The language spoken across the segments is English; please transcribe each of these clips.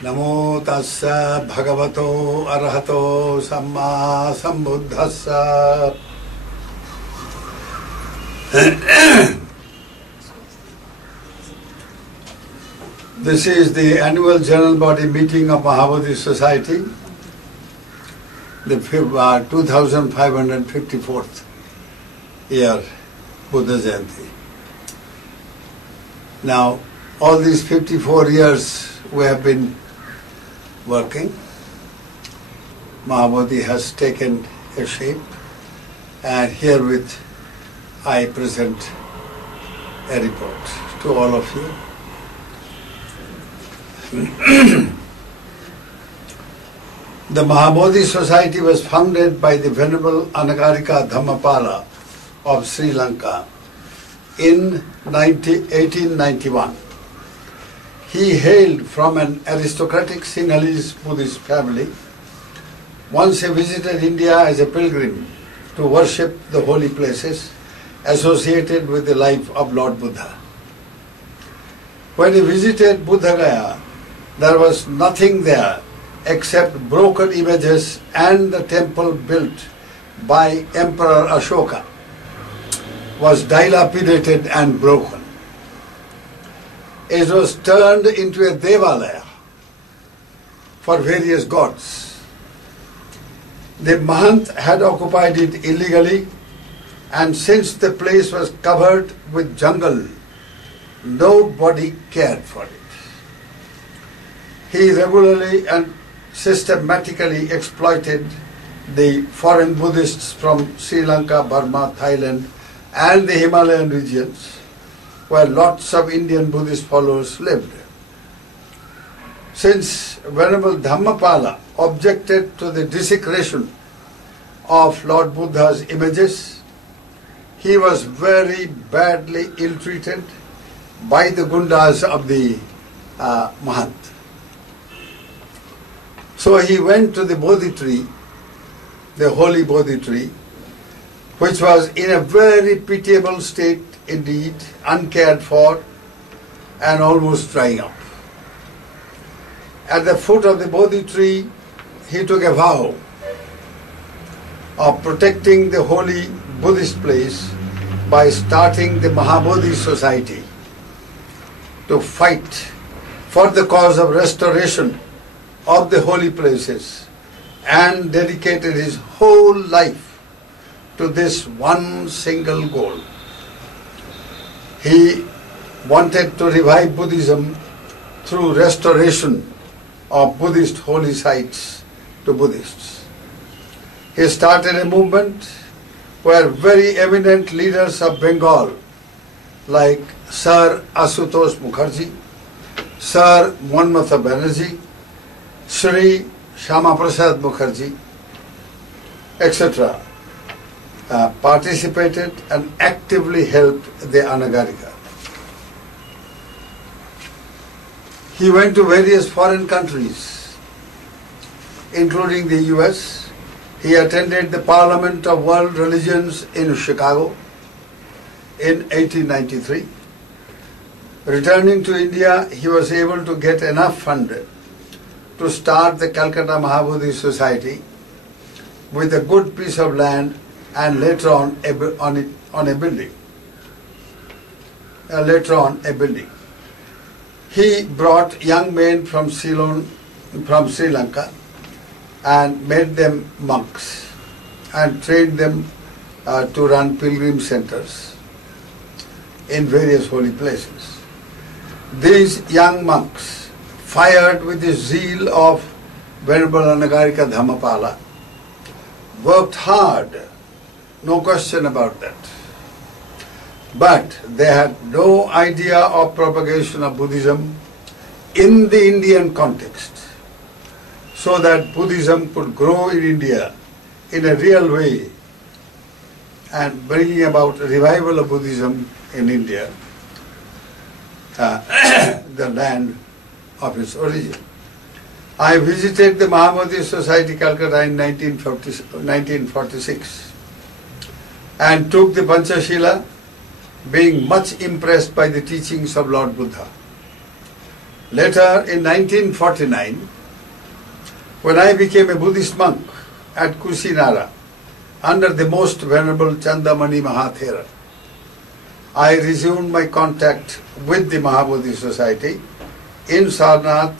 Namo tassa bhagavato arahato samma sambuddhassa. This is the annual general body meeting of Maha Bodhi Society, the 2554th year Buddha Jayanti. Now, all these 54 years we have been working. Maha Bodhi has taken a shape, and herewith I present a report to all of you. The Maha Bodhi Society was founded by the Venerable Anagarika Dhammapala of Sri Lanka in 1891. He hailed from an aristocratic Sinhalese Buddhist family. Once he visited India as a pilgrim to worship the holy places associated with the life of Lord Buddha. When he visited Buddha Gaya, there was nothing there except broken images and the temple built by Emperor Ashoka was dilapidated and broken. It was turned into a devalaya for various gods. The Mahant had occupied it illegally, and since the place was covered with jungle, nobody cared for it. He regularly and systematically exploited the foreign Buddhists from Sri Lanka, Burma, Thailand, and the Himalayan regions, where lots of Indian Buddhist followers lived. Since Venerable Dhammapala objected to the desecration of Lord Buddha's images, he was very badly ill-treated by the gundas of the Mahant. So he went to the Bodhi tree, the holy Bodhi tree, which was in a very pitiable state indeed, uncared for and almost drying up. At the foot of the Bodhi tree, he took a vow of protecting the holy Buddhist place by starting the Maha Bodhi Society to fight for the cause of restoration of the holy places, and dedicated his whole life to this one single goal. He wanted to revive Buddhism through restoration of Buddhist holy sites to Buddhists. He started a movement where very eminent leaders of Bengal like Sir Asutosh Mukherjee, Sir Monmatha Banerjee, Sri Shama Prasad Mukherjee, etc. Participated and actively helped the Anagarika. He went to various foreign countries, including the US. He attended the Parliament of World Religions in Chicago in 1893. Returning to India, he was able to get enough fund to start the Calcutta Maha Bodhi Society with a good piece of land and later on a building. He brought young men from Ceylon, from Sri Lanka, and made them monks and trained them to run pilgrim centers in various holy places. These young monks, fired with the zeal of Venerable Anagarika Dhammapala, worked hard, no question about that. But they had no idea of propagation of Buddhism in the Indian context, so that Buddhism could grow in India in a real way and bringing about a revival of Buddhism in India, the land of its origin. I visited the Maha Bodhi Society, Calcutta in 1946 and took the Panchashila, being much impressed by the teachings of Lord Buddha. Later, in 1949, when I became a Buddhist monk at Kusinara, under the most venerable Chandamani Mahathera, I resumed my contact with the Maha Bodhi Society in Sarnath,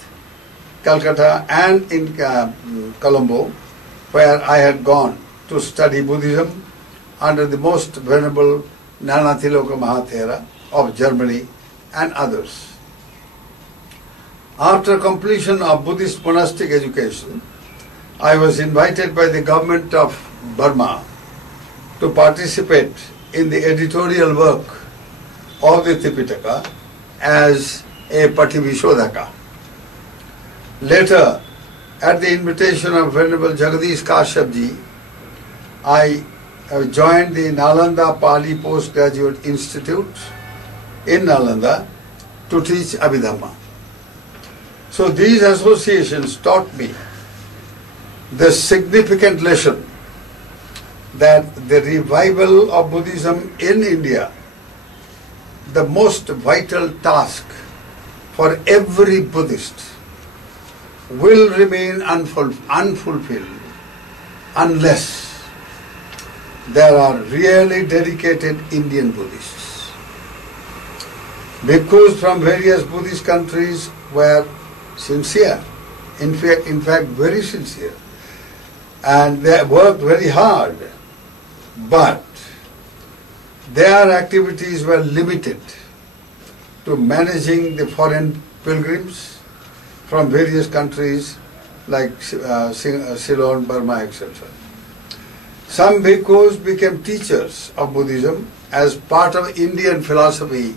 Calcutta and in Colombo, where I had gone to study Buddhism under the most venerable Nanathiloka Mahathera of Germany and others. After completion of Buddhist monastic education, I was invited by the government of Burma to participate in the editorial work of the Tipitaka as a Pativishodhaka. Later, at the invitation of Venerable Jagadish Kashyapji, I joined the Nalanda Pali Postgraduate Institute in Nalanda to teach Abhidhamma. So these associations taught me the significant lesson that the revival of Buddhism in India, the most vital task for every Buddhist, will remain unfulfilled unless there are really dedicated Indian Buddhists. Bhikkhus from various Buddhist countries were sincere, in fact very sincere, and they worked very hard, but their activities were limited to managing the foreign pilgrims from various countries like Ceylon, Burma, etc. Some bhikkhus became teachers of Buddhism as part of Indian philosophy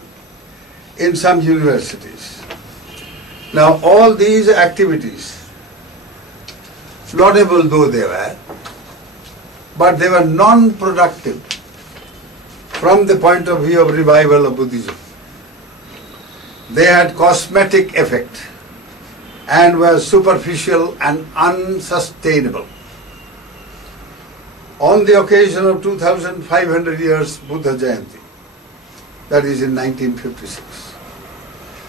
in some universities. Now all these activities, laudable though they were, but they were non-productive from the point of view of revival of Buddhism. They had cosmetic effect and were superficial and unsustainable. On the occasion of 2500 years Buddha Jayanti, that is in 1956,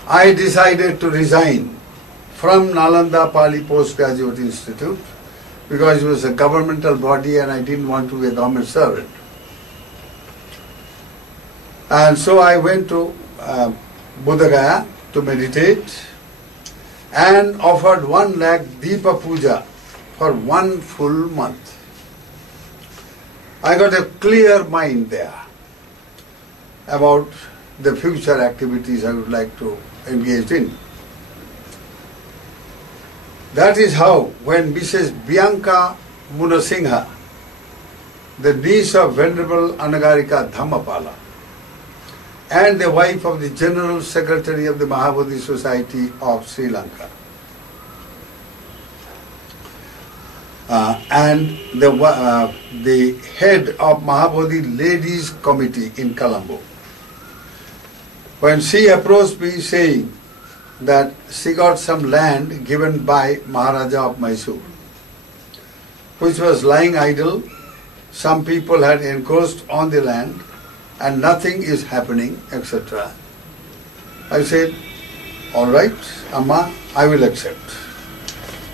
I decided to resign from Nalanda Pali Postgraduate Institute because it was a governmental body and I didn't want to be a government servant. And so I went to Buddha Gaya to meditate and offered 1 lakh Deepa Puja for 1 full month. I got a clear mind there about the future activities I would like to engage in. That is how, when Mrs. Bianca Munasingha, the niece of Venerable Anagarika Dhammapala, and the wife of the General Secretary of the Maha Bodhi Society of Sri Lanka, and the head of Maha Bodhi Ladies Committee in Colombo, when she approached me saying that she got some land given by Maharaja of Mysore, which was lying idle, some people had encroached on the land and nothing is happening, etc. I said, all right, Amma, I will accept.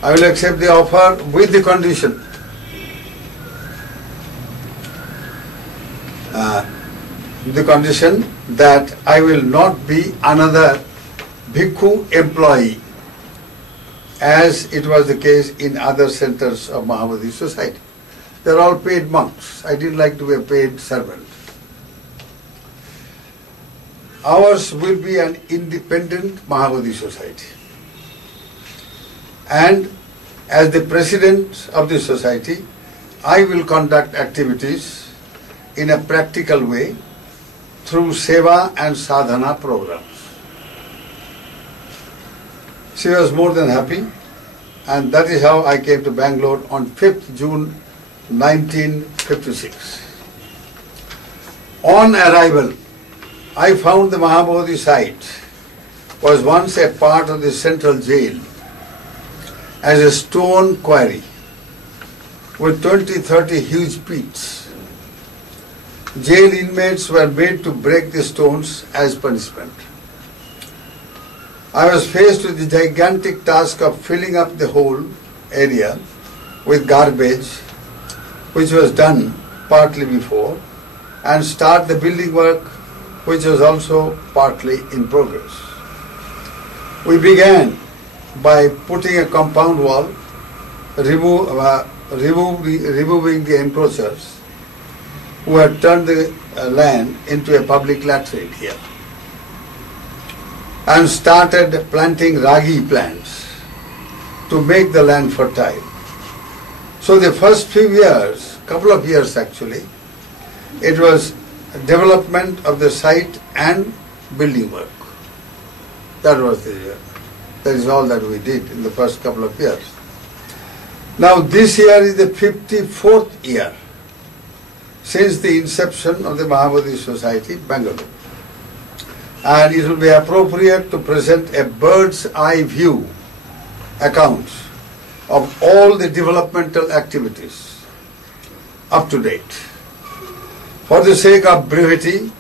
I will accept the offer with the condition. The condition that I will not be another bhikkhu employee, as it was the case in other centers of Maha Bodhi Society. They are all paid monks. I didn't like to be a paid servant. Ours will be an independent Maha Bodhi Society. And as the president of the society, I will conduct activities in a practical way through seva and sadhana programs. She was more than happy, and that is how I came to Bangalore on 5th June 1956. On arrival, I found the Maha Bodhi site was once a part of the central jail as a stone quarry with 20-30 huge pits. Jail inmates were made to break the stones as punishment. I was faced with the gigantic task of filling up the whole area with garbage, which was done partly before, and start the building work, which was also partly in progress. We began by putting a compound wall, removing the encroachers who had turned the land into a public latrine here, and started planting ragi plants to make the land fertile. So the first few years, couple of years actually, it was development of the site and building work. That is all that we did in the first couple of years. Now this year is the 54th year since the inception of the Maha Bodhi Society, Bangalore. And it will be appropriate to present a bird's eye view account of all the developmental activities up to date. For the sake of brevity,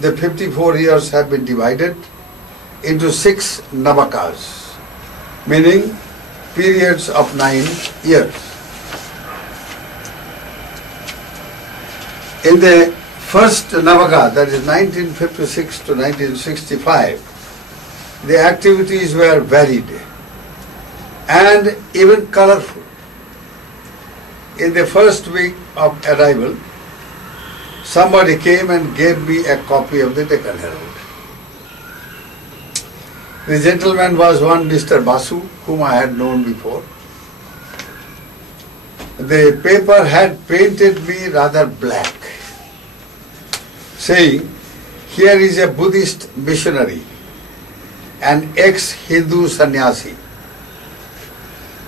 the 54 years have been divided into 6 navakas, meaning periods of 9 years. In the first navaka, that is 1956 to 1965, the activities were varied and even colorful. In the first week of arrival, somebody came and gave me a copy of the Deccan Herald. The gentleman was one Mr. Basu, whom I had known before. The paper had painted me rather black, saying, "Here is a Buddhist missionary, an ex-Hindu sannyasi,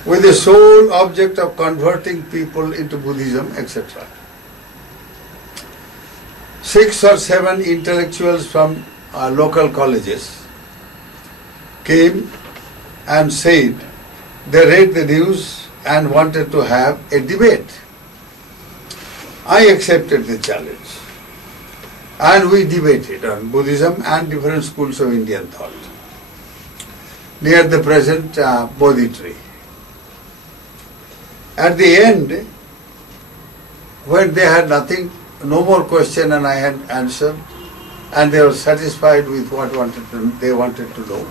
with the sole object of converting people into Buddhism, etc." 6 or 7 intellectuals from local colleges came and said they read the news and wanted to have a debate. I accepted the challenge and we debated on Buddhism and different schools of Indian thought near the present Bodhi tree. At the end, when they had nothing, no more question and I had answered, and they were satisfied with what they wanted to know,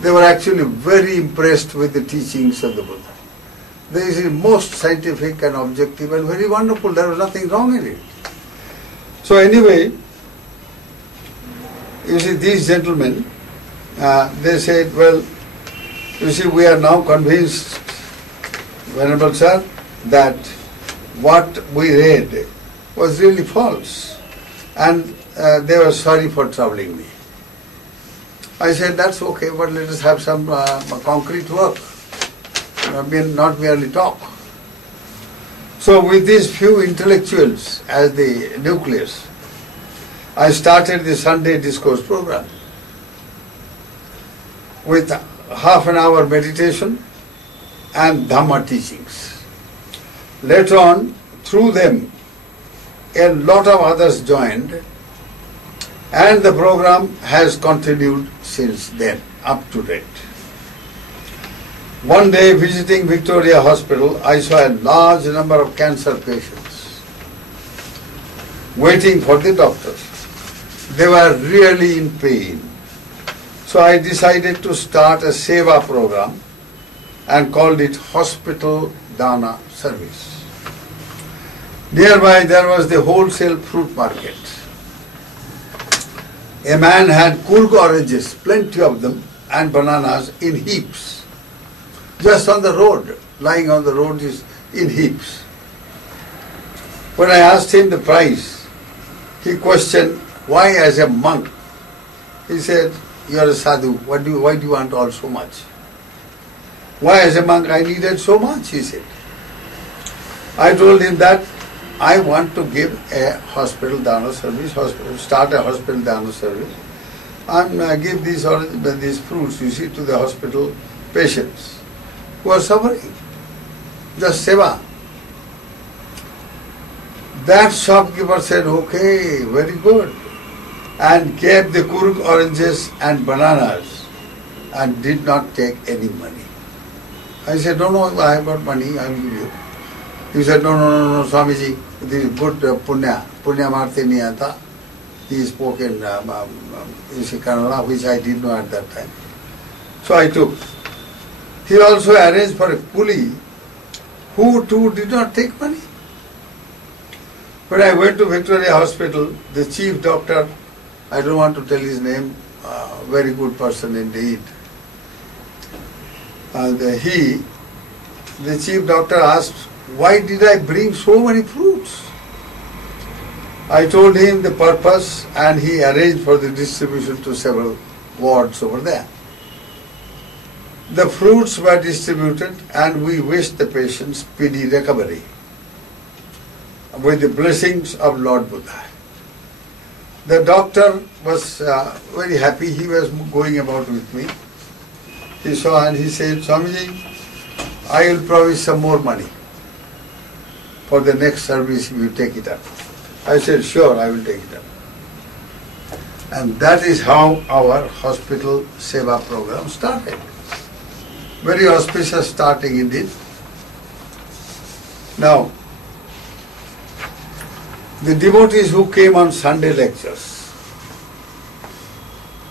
they were actually very impressed with the teachings of the Buddha. This is most scientific and objective and very wonderful. There was nothing wrong in it. So anyway, you see, these gentlemen, they said, well, you see, we are now convinced, Venerable Sir, that what we read was really false. And they were sorry for troubling me. I said, that's okay, but let us have some concrete work, not merely talk. So with these few intellectuals as the nucleus, I started the Sunday discourse program with half an hour meditation and Dhamma teachings. Later on, through them, a lot of others joined, and the program has continued since then, up to date. One day, visiting Victoria Hospital, I saw a large number of cancer patients waiting for the doctors. They were really in pain. So I decided to start a Seva program and called it Hospital Dana Service. Nearby there was the wholesale fruit market. A man had kurg oranges, plenty of them, and bananas in heaps. Just on the road, lying on the road is in heaps. When I asked him the price, he questioned, why as a monk? He said, you are a sadhu, why do you want all so much? Why as a monk I needed so much, he said. I told him that I want to give a hospital dana service, start a hospital dana service, and give these fruits, you see, to the hospital patients who are suffering. Just seva. That shopkeeper said, okay, very good, and gave the kurg oranges and bananas and did not take any money. I said, no, I have got money, I will give you. He said, no, Swamiji, this is good punya Marti Niyata. He spoke in Kannada, which I did not at that time. So I took. He also arranged for a coolie who too did not take money. When I went to Victoria Hospital, the chief doctor, I don't want to tell his name, very good person indeed. The chief doctor asked, why did I bring so many fruits? I told him the purpose and he arranged for the distribution to several wards over there. The fruits were distributed and we wished the patients speedy recovery with the blessings of Lord Buddha. The doctor was very happy. He was going about with me. He saw and he said, Swamiji, I will promise some more money for the next service if you take it up. I said, sure, I will take it up. And that is how our hospital Seva program started. Very auspicious starting indeed. Now, the devotees who came on Sunday lectures,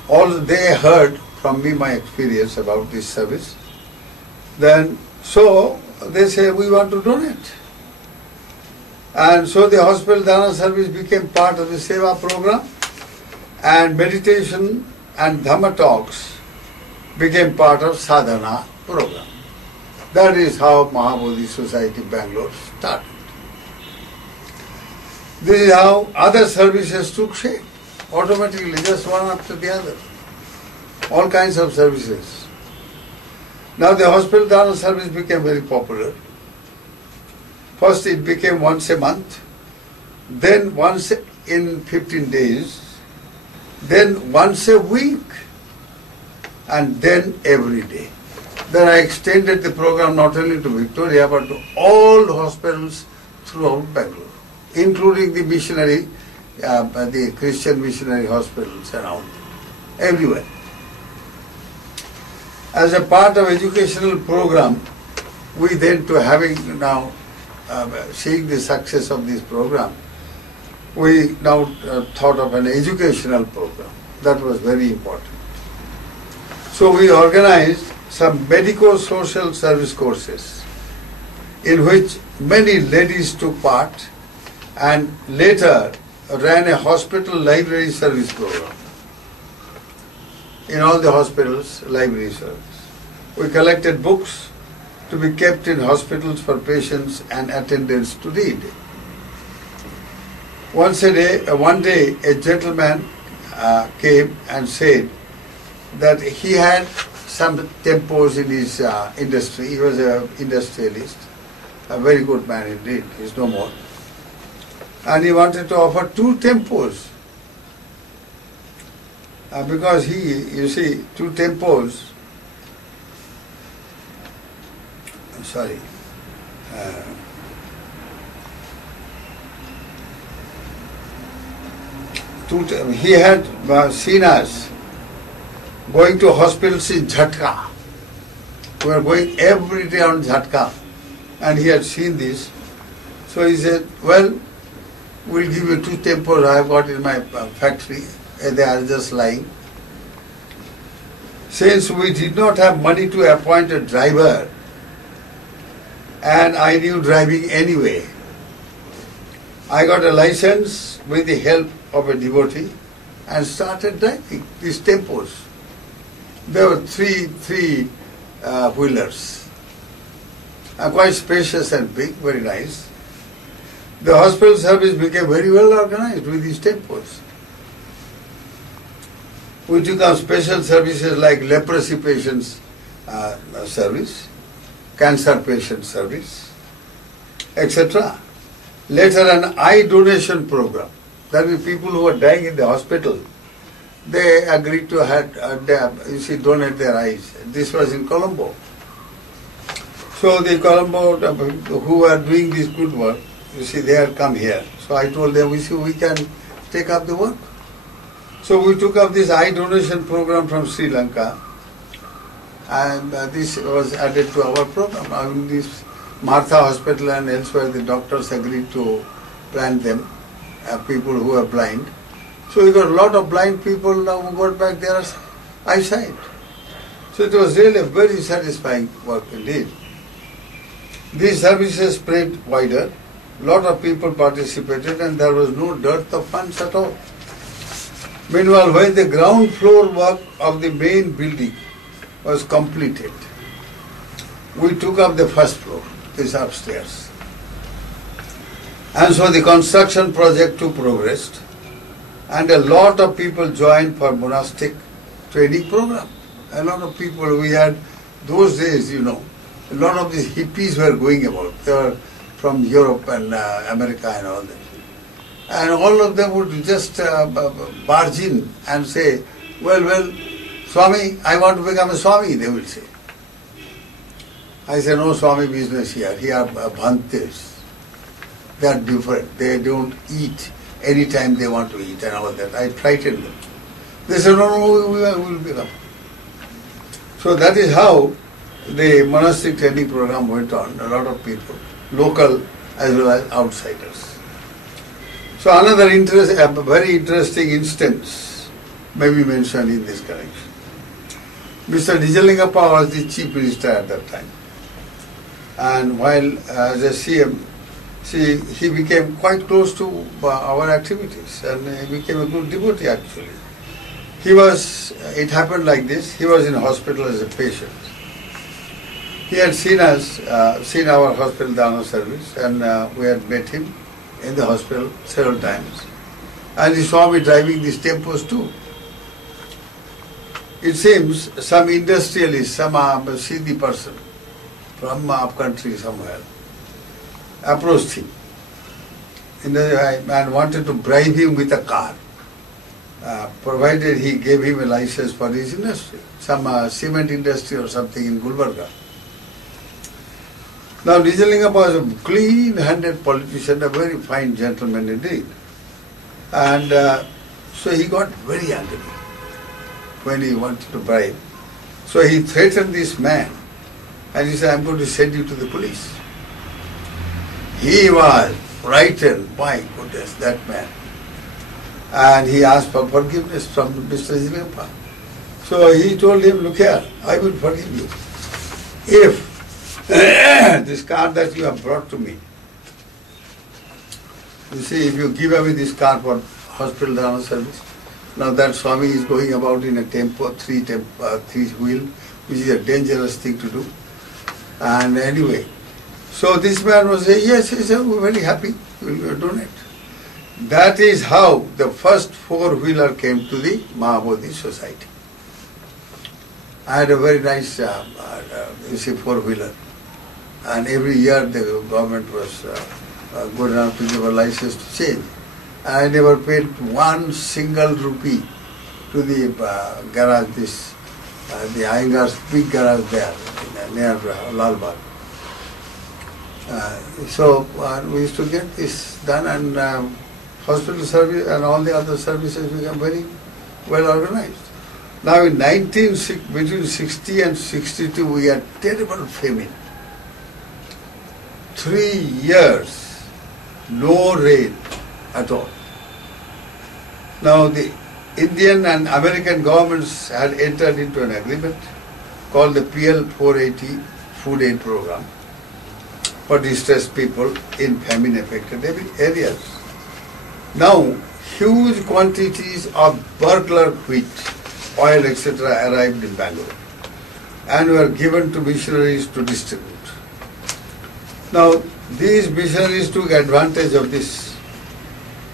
all they heard from me my experience about this service. Then, so they say, we want to donate. And so the hospital Dana service became part of the Seva program, and meditation and Dhamma talks became part of Sadhana program. That is how Maha Bodhi Society Bangalore started. This is how other services took shape, automatically, just one after the other. All kinds of services. Now the hospital Dana service became very popular. First it became once a month, then once in 15 days, then once a week, and then every day. Then I extended the program not only to Victoria but to all hospitals throughout Bangalore, including the missionary, the Christian missionary hospitals around, everywhere. As a part of educational program, we then, to having now seeing the success of this program, we now thought of an educational program. That was very important. So we organized some medico-social service courses in which many ladies took part, and later ran a hospital library service program. In all the hospitals, library service. We collected books to be kept in hospitals for patients and attendants to read. One day, a gentleman came and said that he had some tempos in his industry. He was an industrialist, a very good man indeed. He is no more. And he wanted to offer 2 tempos. Because you see, 2 tempos, he had seen us going to hospitals in Jhatka. We were going every day on Jhatka, and he had seen this. So he said, well, we'll give you 2 tempos I have got in my factory. They are just lying. Since we did not have money to appoint a driver, and I knew driving anyway, I got a license with the help of a devotee and started driving these tempos. There were three wheelers, quite spacious and big, very nice. The hospital service became very well organized with these tempos. We took up special services like leprosy patients service, cancer patient service, etc. Later an eye donation program. That is, people who were dying in the hospital, they agreed to donate their eyes. This was in Colombo. So the Colombo who were doing this good work, they had come here. So I told them, we can take up the work. So we took up this eye donation program from Sri Lanka, And this was added to our program. In this Martha Hospital and elsewhere, the doctors agreed to plant them, people who are blind. So we got a lot of blind people now who got back their eyesight. So it was really a very satisfying work indeed. These services spread wider. A lot of people participated and there was no dearth of funds at all. Meanwhile, when the ground floor work of the main building was completed, we took up the first floor, this upstairs. And so the construction project too progressed and a lot of people joined for monastic training program. A lot of people, we had those days, a lot of these hippies were going about. They were from Europe and America and all that. And all of them would just barge in and say, well, Swami, I want to become a Swami, they will say. I say, no Swami business here. Here are Bhantes. They are different. They don't eat anytime they want to eat and all that. I frightened them. They said, no, we will become. So that is how the monastic training program went on. A lot of people, local as well as outsiders. So another very interesting instance may be mentioned in this connection. Mr. Nijalingappa was the chief minister at that time. And while as a CM, he became quite close to our activities and he became a good devotee actually. It happened like this, he was in hospital as a patient. He had seen our hospital Dhamma service and we had met him in the hospital several times. And he saw me driving these tempos too. It seems some industrialist, some Siddhi person from up country somewhere approached him and wanted to bribe him with a car, provided he gave him a license for his industry, some cement industry or something in Gulbarga. Now Nijalingappa was a clean-handed politician, a very fine gentleman indeed. And so he got very angry when he wanted to bribe. So he threatened this man and he said, I'm going to send you to the police. He was frightened, my goodness, that man. And he asked for forgiveness from Mr. Nijalingappa. So he told him, look here, I will forgive you if this car that you have brought to me, you see, if you give away this car for hospital Dhamma service, now that Swami is going about in a tempo, three wheel, which is a dangerous thing to do. And anyway, so this man was saying, yes, he said, we're very happy, we'll donate. That is how the first four-wheeler came to the Maha Bodhi society. I had a very nice, four-wheeler. And every year the government was good enough to give a license to change. And I never paid one single rupee to the garage, the Iyengar's big garage there near Lal Bagh. So we used to get this done and hospital service and all the other services became very well organized. Now in between 60 and 62 we had terrible famine. 3 years, no rain at all. Now the Indian and American governments had entered into an agreement called the PL 480 Food Aid Program for distressed people in famine affected areas. Now huge quantities of burglar wheat, oil, etc. arrived in Bangalore and were given to missionaries to distribute. Now these missionaries took advantage of this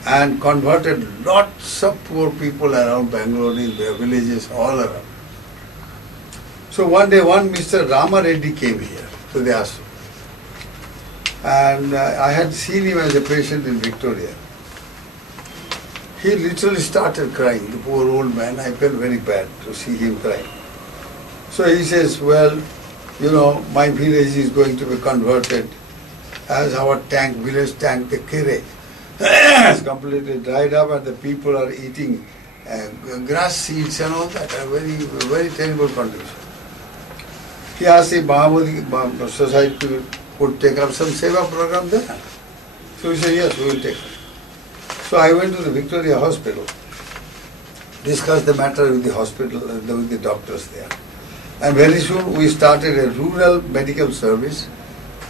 and converted lots of poor people around Bangalore in their villages all around. So one day one Mr. Rama Reddy came here to the ashram and I had seen him as a patient in Victoria. He literally started crying, the poor old man. I felt very bad to see him crying. So he says, well, my village is going to be converted as our village tank, the Kere, has completely dried up and the people are eating grass seeds and all that, a very, very terrible condition. He asked if Maha Bodhi society could take up some seva program there. So we said, yes, we will take it. So I went to the Victoria Hospital, discussed the matter with the hospital, with the doctors there. And very soon we started a rural medical service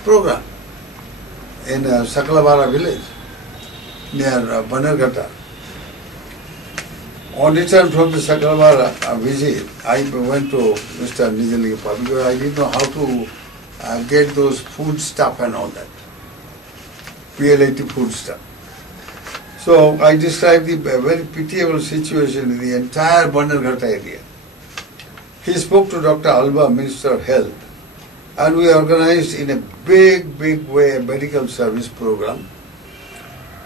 program in Sakalavara village near Bannerghatta. On return from the Sakalavara visit, I went to Mr. Nijalingappa because I didn't know how to get those food stuff and all that. PLAT food stuff. So I described the very pitiable situation in the entire Bannerghatta area. He spoke to Dr. Alba, Minister of Health, and we organized in a big way a medical service program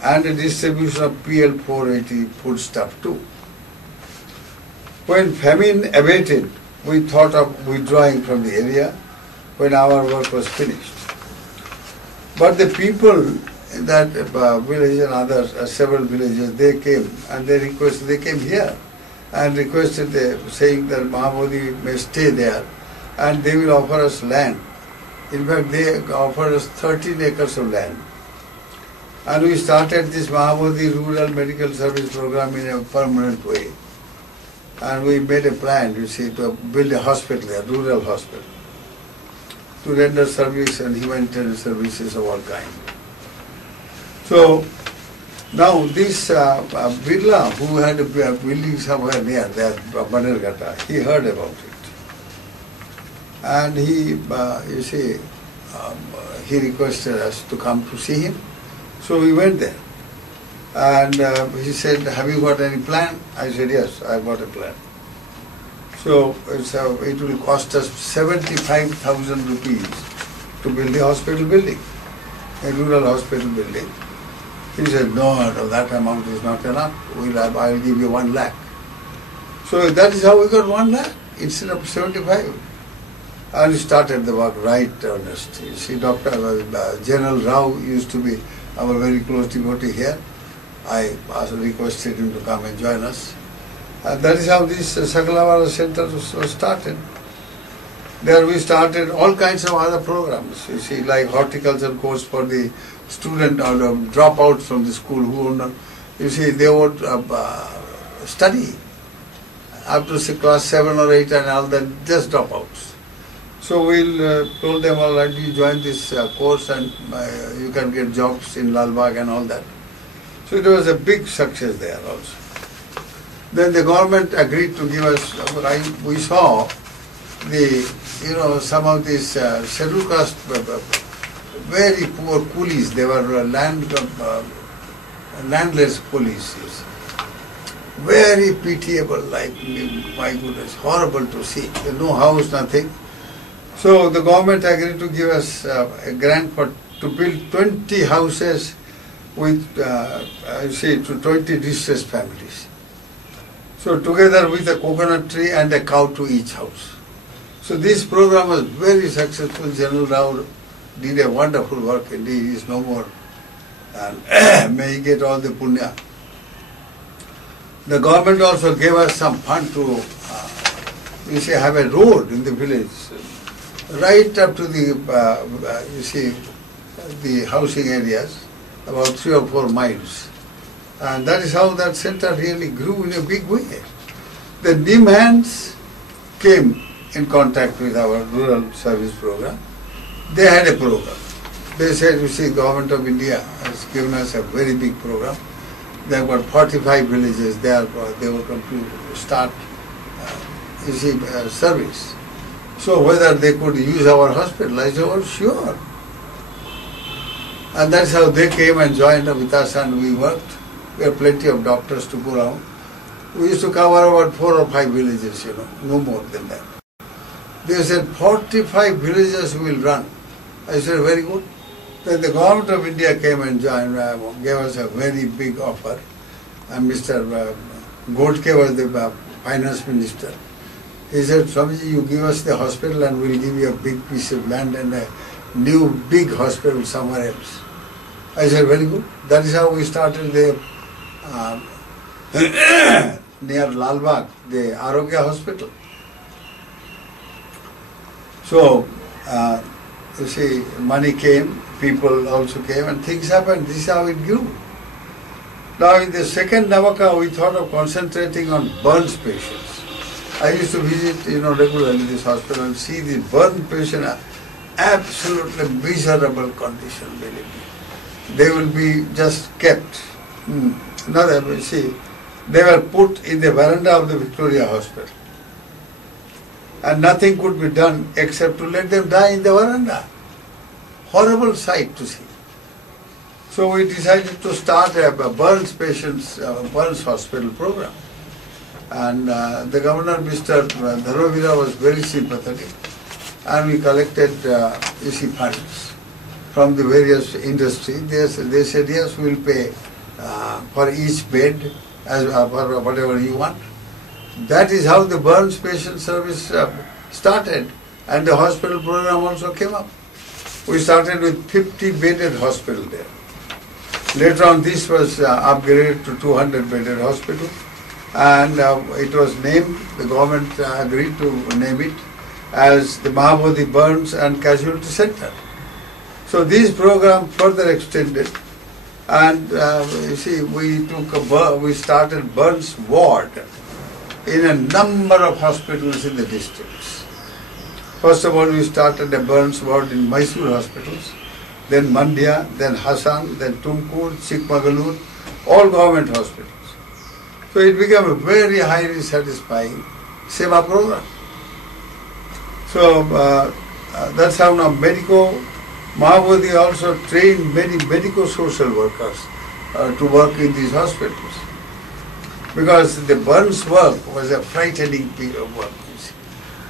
and a distribution of PL 480 food stuff too. When famine abated, we thought of withdrawing from the area when our work was finished. But the people in that village and others, several villages, they came and they came here and requested, saying that Maha Bodhi may stay there and they will offer us land. In fact, they offered us 13 acres of land. And we started this Maha Bodhi Rural Medical Service Program in a permanent way. And we made a plan, you see, to build a hospital there, rural hospital, to render service and humanitarian services of all kinds. So, now this Birla, who had a building somewhere near there, Bannerghatta, he heard about it. And he, you see, he requested us to come to see him. So we went there. And he said, have you got any plan? I said, yes, I've got a plan. So it will cost us 75,000 rupees to build a hospital building, a rural hospital building. He said, no, that amount is not enough. I'll give you 1 lakh. So that is how we got 1 lakh instead of 75. And we started the work right earnest. You see, Dr. General Rao used to be our very close devotee here. I also requested him to come and join us. And that is how this Sakalavara Center was started. There we started all kinds of other programs. You see, like horticulture course for the student or dropouts from the school who, you see, they would study up to class 7 or 8 and all that, just dropouts. So we told them, all right, you join this course and you can get jobs in Lalbagh and all that. So it was a big success there also. Then the government agreed to give us, we saw some of these scheduled caste, very poor coolies, they were landless coolies. Very pitiable, like, my goodness, horrible to see. No house, nothing. So the government agreed to give us a grant to build 20 houses with, to 20 distressed families. So together with a coconut tree and a cow to each house. So this program was very successful. General Rao did a wonderful work indeed. He is no more. And may he get all the punya. The government also gave us some fund to, have a road in the village, right up to the, the housing areas, about 3 or 4 miles. And that is how that center really grew in a big way. The NIM hands came in contact with our rural service program. They had a program. They said, Government of India has given us a very big program. They have got 45 villages there. They were going to start, service. So whether they could use our hospital, I said, oh, sure. And that's how they came and joined with us and we worked. We had plenty of doctors to go around. We used to cover about 4 or 5 villages, no more than that. They said, 45 villages we will run. I said, very good. Then the Government of India came and joined, gave us a very big offer. And Mr. Godke was the finance minister. He said, Swamiji, you give us the hospital and we'll give you a big piece of land and a new big hospital somewhere else. I said, very good. That is how we started the near Lalbagh, the Arogya hospital. So, you see, money came, people also came, and things happened. This is how it grew. Now, in the second Navaka, we thought of concentrating on burns patients. I used to visit, regularly this hospital and see the burn patient absolutely miserable condition, believe me. They will be just kept. Now, see, they were put in the veranda of the Victoria Hospital. And nothing could be done except to let them die in the veranda. Horrible sight to see. So we decided to start a burns patients, burns hospital program. And the governor, Mr. Dharavira, was very sympathetic. And we collected funds from the various industries. They said, yes, we will pay for each bed, as for whatever you want. That is how the burns patient service started. And the hospital program also came up. We started with 50-bedded hospital there. Later on, this was upgraded to 200-bedded hospital. And it was named, the government agreed to name it as the Maha Bodhi Burns and Casualty Center. So this program further extended, and we started burns ward in a number of hospitals in the districts. First of all, we started a burns ward in Mysore hospitals, then Mandya, then Hassan, then Tumkur, Chikmagalur, all government hospitals. So it became a very highly satisfying Seva program. So that's how now Maha Bodhi also trained many medico-social workers to work in these hospitals. Because the burns work was a frightening work.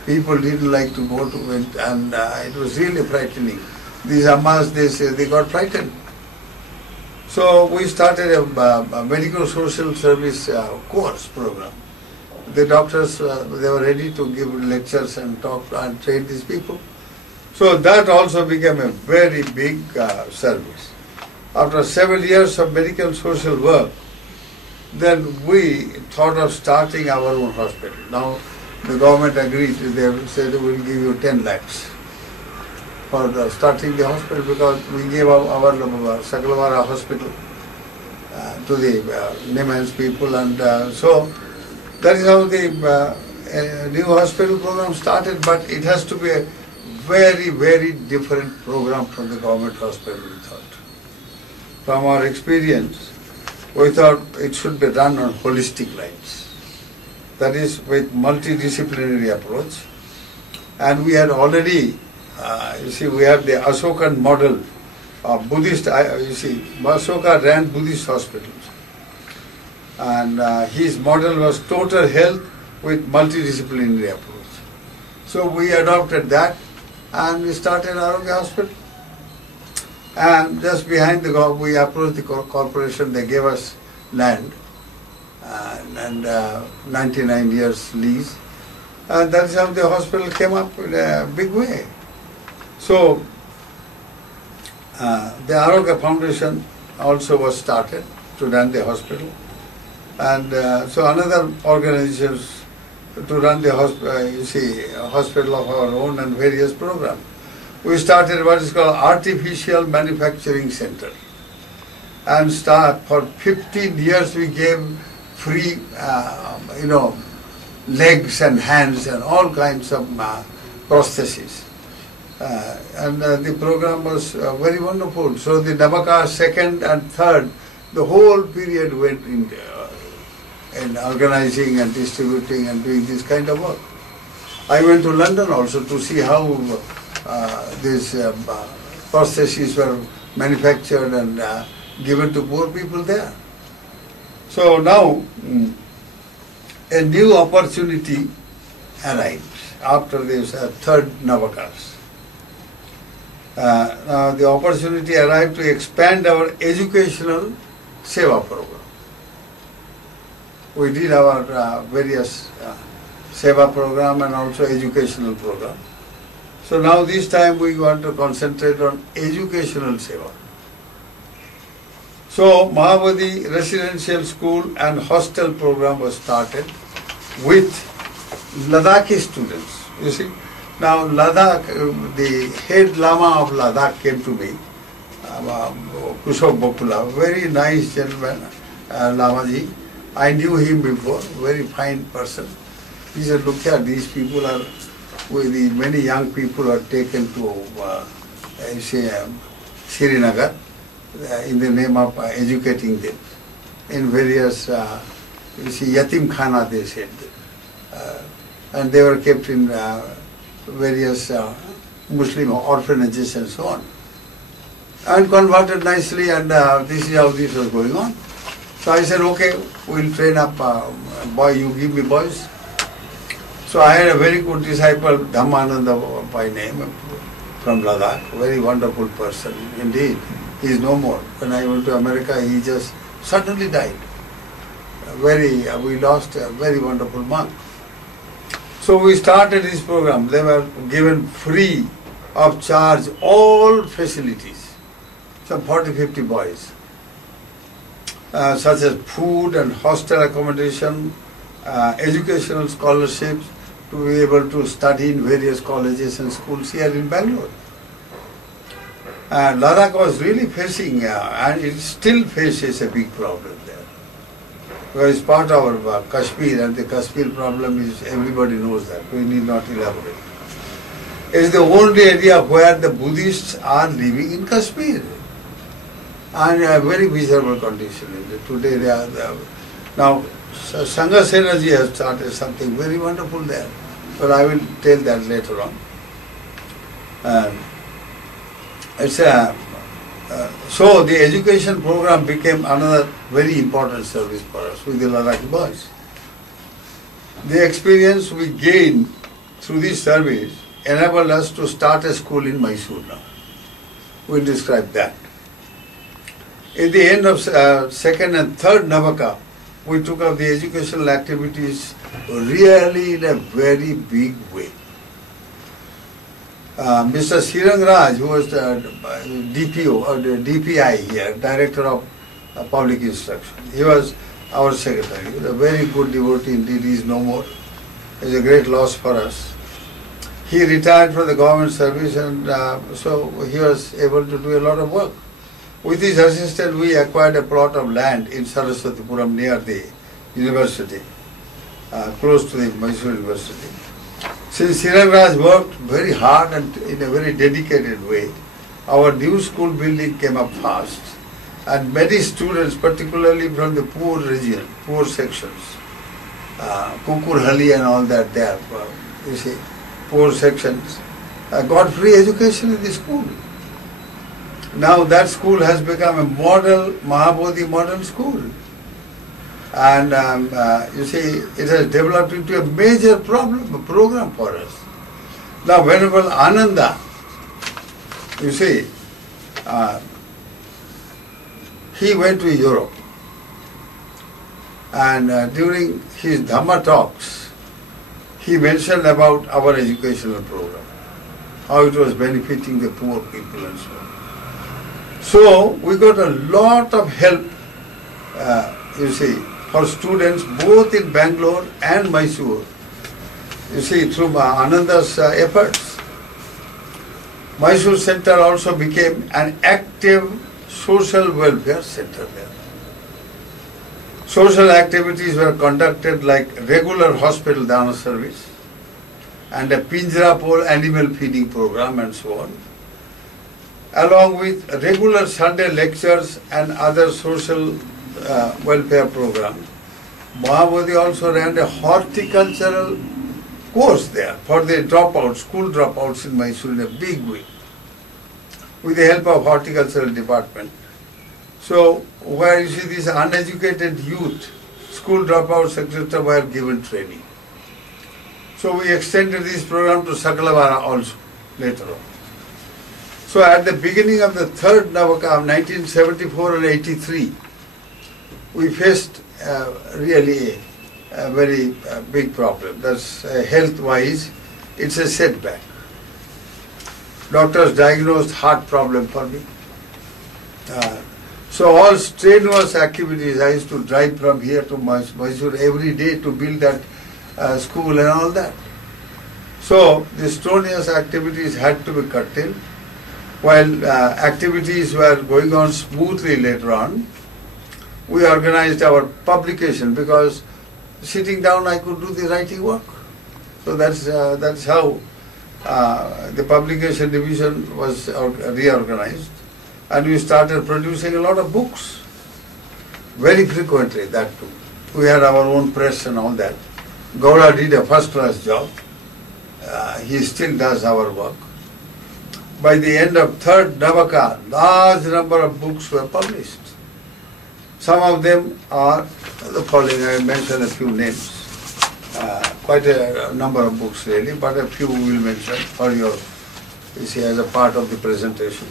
People didn't like to go to it, and it was really frightening. These ammas, they got frightened. So we started a medical social service course program. The doctors, they were ready to give lectures and talk and train these people. So that also became a very big service. After several years of medical social work, then we thought of starting our own hospital. Now the government agreed, they said we will give you 10 lakhs for starting the hospital, because we gave our Sakalavara hospital to the Nimans people, and so that is how the new hospital program started, but it has to be a very different program from the government hospital, we thought. From our experience, we thought it should be run on holistic lines. That is, with multidisciplinary approach. And we had already, we have the Ashokan model of Buddhist, Ashoka ran Buddhist hospitals. And his model was total health with multidisciplinary approach. So we adopted that and we started Arogya Hospital. And just behind we approached the corporation, they gave us land and 99 years lease. And that is how the hospital came up in a big way. So the Arogya Foundation also was started to run the hospital. And so another organization to run the hospital of our own and various programs. We started what is called Artificial Manufacturing Center. And for 15 years we gave free, legs and hands and all kinds of prostheses. And the program was very wonderful. So the Navaka second and third, the whole period went in organizing and distributing and doing this kind of work. I went to London also to see how these prostheses were manufactured and given to poor people there. So now a new opportunity arrived after this third Navakas. Now the opportunity arrived to expand our educational Seva program. We did our various Seva program and also educational program. So now this time we want to concentrate on educational Seva. So Maha Bodhi Residential School and Hostel program was started with Ladakhi students. You see, Now Ladakh, the head Lama of Ladakh came to me, Kushok Bokula, very nice gentleman, Lamaji. I knew him before, very fine person. He said, look here, these people are, many young people are taken to, Srinagar in the name of educating them in various, Yatim Khana they said. And they were kept in various Muslim orphanages and so on. And converted nicely, and this is how this was going on. So I said, okay, we'll train up boy, you give me boys. So I had a very good disciple, Dhammananda by name, from Ladakh, very wonderful person indeed. He is no more. When I went to America, he just suddenly died. We lost a very wonderful monk. So we started this program. They were given free of charge all facilities, some 40-50 boys, such as food and hostel accommodation, educational scholarships to be able to study in various colleges and schools here in Bangalore. Ladakh was really facing, and it still faces a big problem there. Because it's part of our Kashmir, and the Kashmir problem is, everybody knows that, we need not elaborate. It's the only area where the Buddhists are living in Kashmir. And a very miserable condition. Today they are there. Now, Sangha Senaji has started something very wonderful there. But I will tell that later on. So the education program became another very important service for us with the Ladakhi boys. The experience we gained through this service enabled us to start a school in Mysore now. We'll describe that. In the end of second and third Navaka, we took up the educational activities really in a very big way. Mr. Srirang Raj, who was the DPO or the DPI here, Director of Public Instruction, he was our secretary. He was a very good devotee indeed. He is no more. It is a great loss for us. He retired from the government service, and so he was able to do a lot of work. With his assistant, we acquired a plot of land in Saraswatipuram near the university, close to the Mysore University. Since Srirang Raj worked very hard and in a very dedicated way, our new school building came up fast, and many students, particularly from the poor region, poor sections, Kukurhali and all that there, you see, poor sections, got free education in the school. Now that school has become a model, Maha Bodhi model school. And you see, it has developed into a major program for us. Now Venerable Ananda, you see, he went to Europe, and during his Dhamma talks, he mentioned about our educational program, how it was benefiting the poor people and so on. So we got a lot of help, you see, for students both in Bangalore and Mysore, you see, through Ananda's efforts. Mysore Center also became an active social welfare center there. Social activities were conducted like regular hospital dana service and a Pinjra pole animal feeding program and so on, along with regular Sunday lectures and other social welfare program. Maha Bodhi also ran a horticultural course there for the dropouts, school dropouts in Mysore in a big way, with the help of horticultural department. So where you see these uneducated youth, school dropouts, etc., were given training. So we extended this program to Sakalavara also later on. So at the beginning of the third Navaka of 1974 and 83, we faced really a very big problem. That's health-wise, it's a setback. Doctors diagnosed heart problem for me. So all strenuous activities, I used to drive from here to Mysore every day to build that school and all that. So the strenuous activities had to be curtailed. While activities were going on smoothly later on, we organized our publication because sitting down I could do the writing work. So that's how the publication division was reorganized, and we started producing a lot of books very frequently. That too, we had our own press and all that. Gowda did a first-class job. He still does our work. By the end of third Navaka, large number of books were published. Some of them are the following. I mentioned a few names. Quite a number of books really, but a few we will mention for your, you see, as a part of the presentation.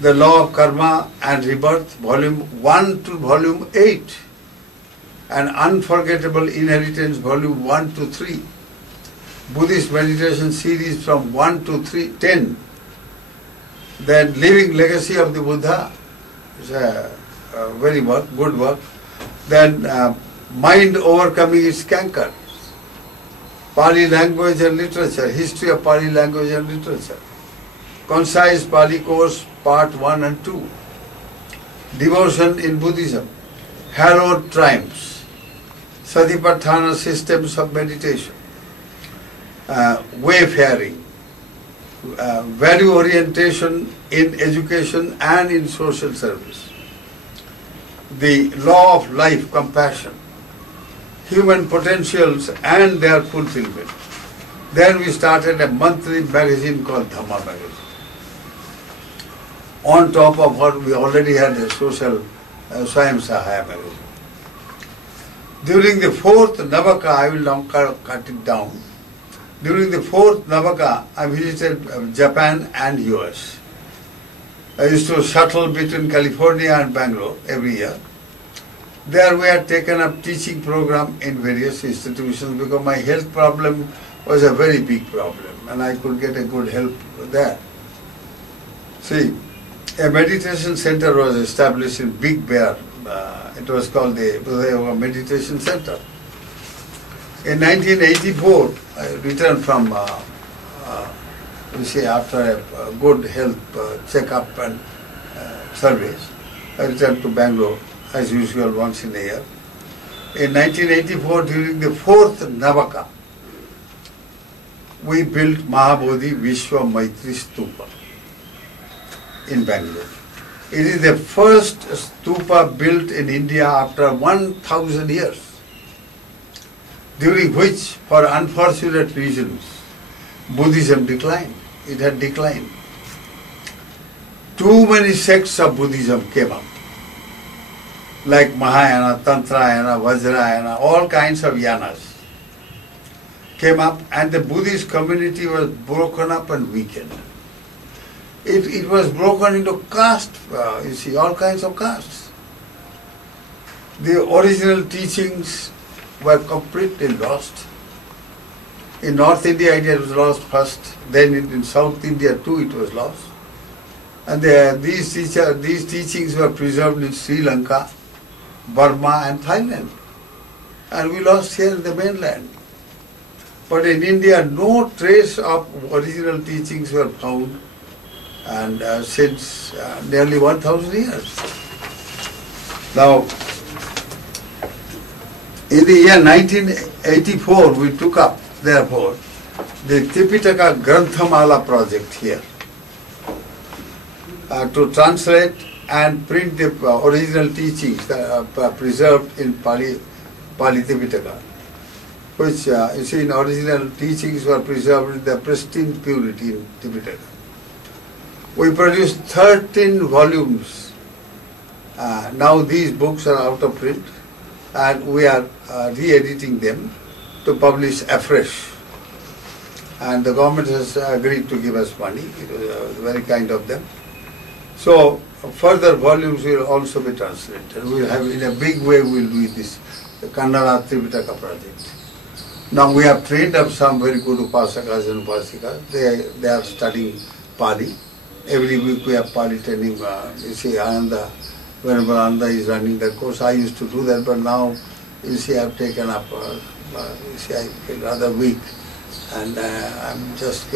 The Law of Karma and Rebirth, Volume 1 to Volume 8, and Unforgettable Inheritance, Volume 1 to 3. Buddhist Meditation Series from 1 to 10. Then Living Legacy of the Buddha, is a very good work. Then Mind Overcoming its Canker, Pali Language and Literature, History of Pali Language and Literature, Concise Pali Course, Part 1 and 2, Devotion in Buddhism, Hallowed Triumphs, Satipatthana Systems of Meditation, Wayfaring, Value Orientation in Education and in Social Service, The Law of Life, Compassion, Human Potentials and Their Fulfillment. Then we started a monthly magazine called Dhamma magazine. On top of what we already had, a social Swayam Sahaya magazine. During the fourth Navaka, I will now cut it down. During the fourth Navaka, I visited Japan and US. I used to shuttle between California and Bangalore every year. There we had taken up teaching program in various institutions because my health problem was a very big problem and I could get a good help there. See, a meditation center was established in Big Bear. It was called the Buddha Meditation Center. In 1984, I returned from, after a good health checkup and surveys, I returned to Bangalore as usual once in a year. In 1984, during the fourth Navaka, we built Maha Bodhi Vishwa Maitri Stupa in Bangalore. It is the first stupa built in India after 1,000 years, during which, for unfortunate reasons, Buddhism declined. It had declined. Too many sects of Buddhism came up, like Mahayana, Tantrayana, Vajrayana, all kinds of yanas came up, and the Buddhist community was broken up and weakened. It was broken into caste, all kinds of castes. The original teachings were completely lost. In North India it was lost first, then in South India too it was lost. And these teachings were preserved in Sri Lanka, Burma and Thailand. And we lost here in the mainland. But in India no trace of original teachings were found, and since nearly 1,000 years. Now, in the year 1984, we took up, therefore, the Tipitaka Granthamala project here to translate and print the original teachings that are preserved in Pali Tipitaka, which, in original teachings were preserved in the pristine purity in Tipitaka. We produced 13 volumes. Now these books are out of print and we are re-editing them to publish afresh. And the government has agreed to give us money. It was very kind of them. So further volumes will also be translated. We will have, in a big way, we will do this, the Kannada Tripitaka project. Now we have trained up some very good upasakas and upasikas. They are studying Pali. Every week we have Pali training. Ananda, whenever Ananda is running that course, I used to do that, but now, I've taken up, I feel rather weak. and I'm just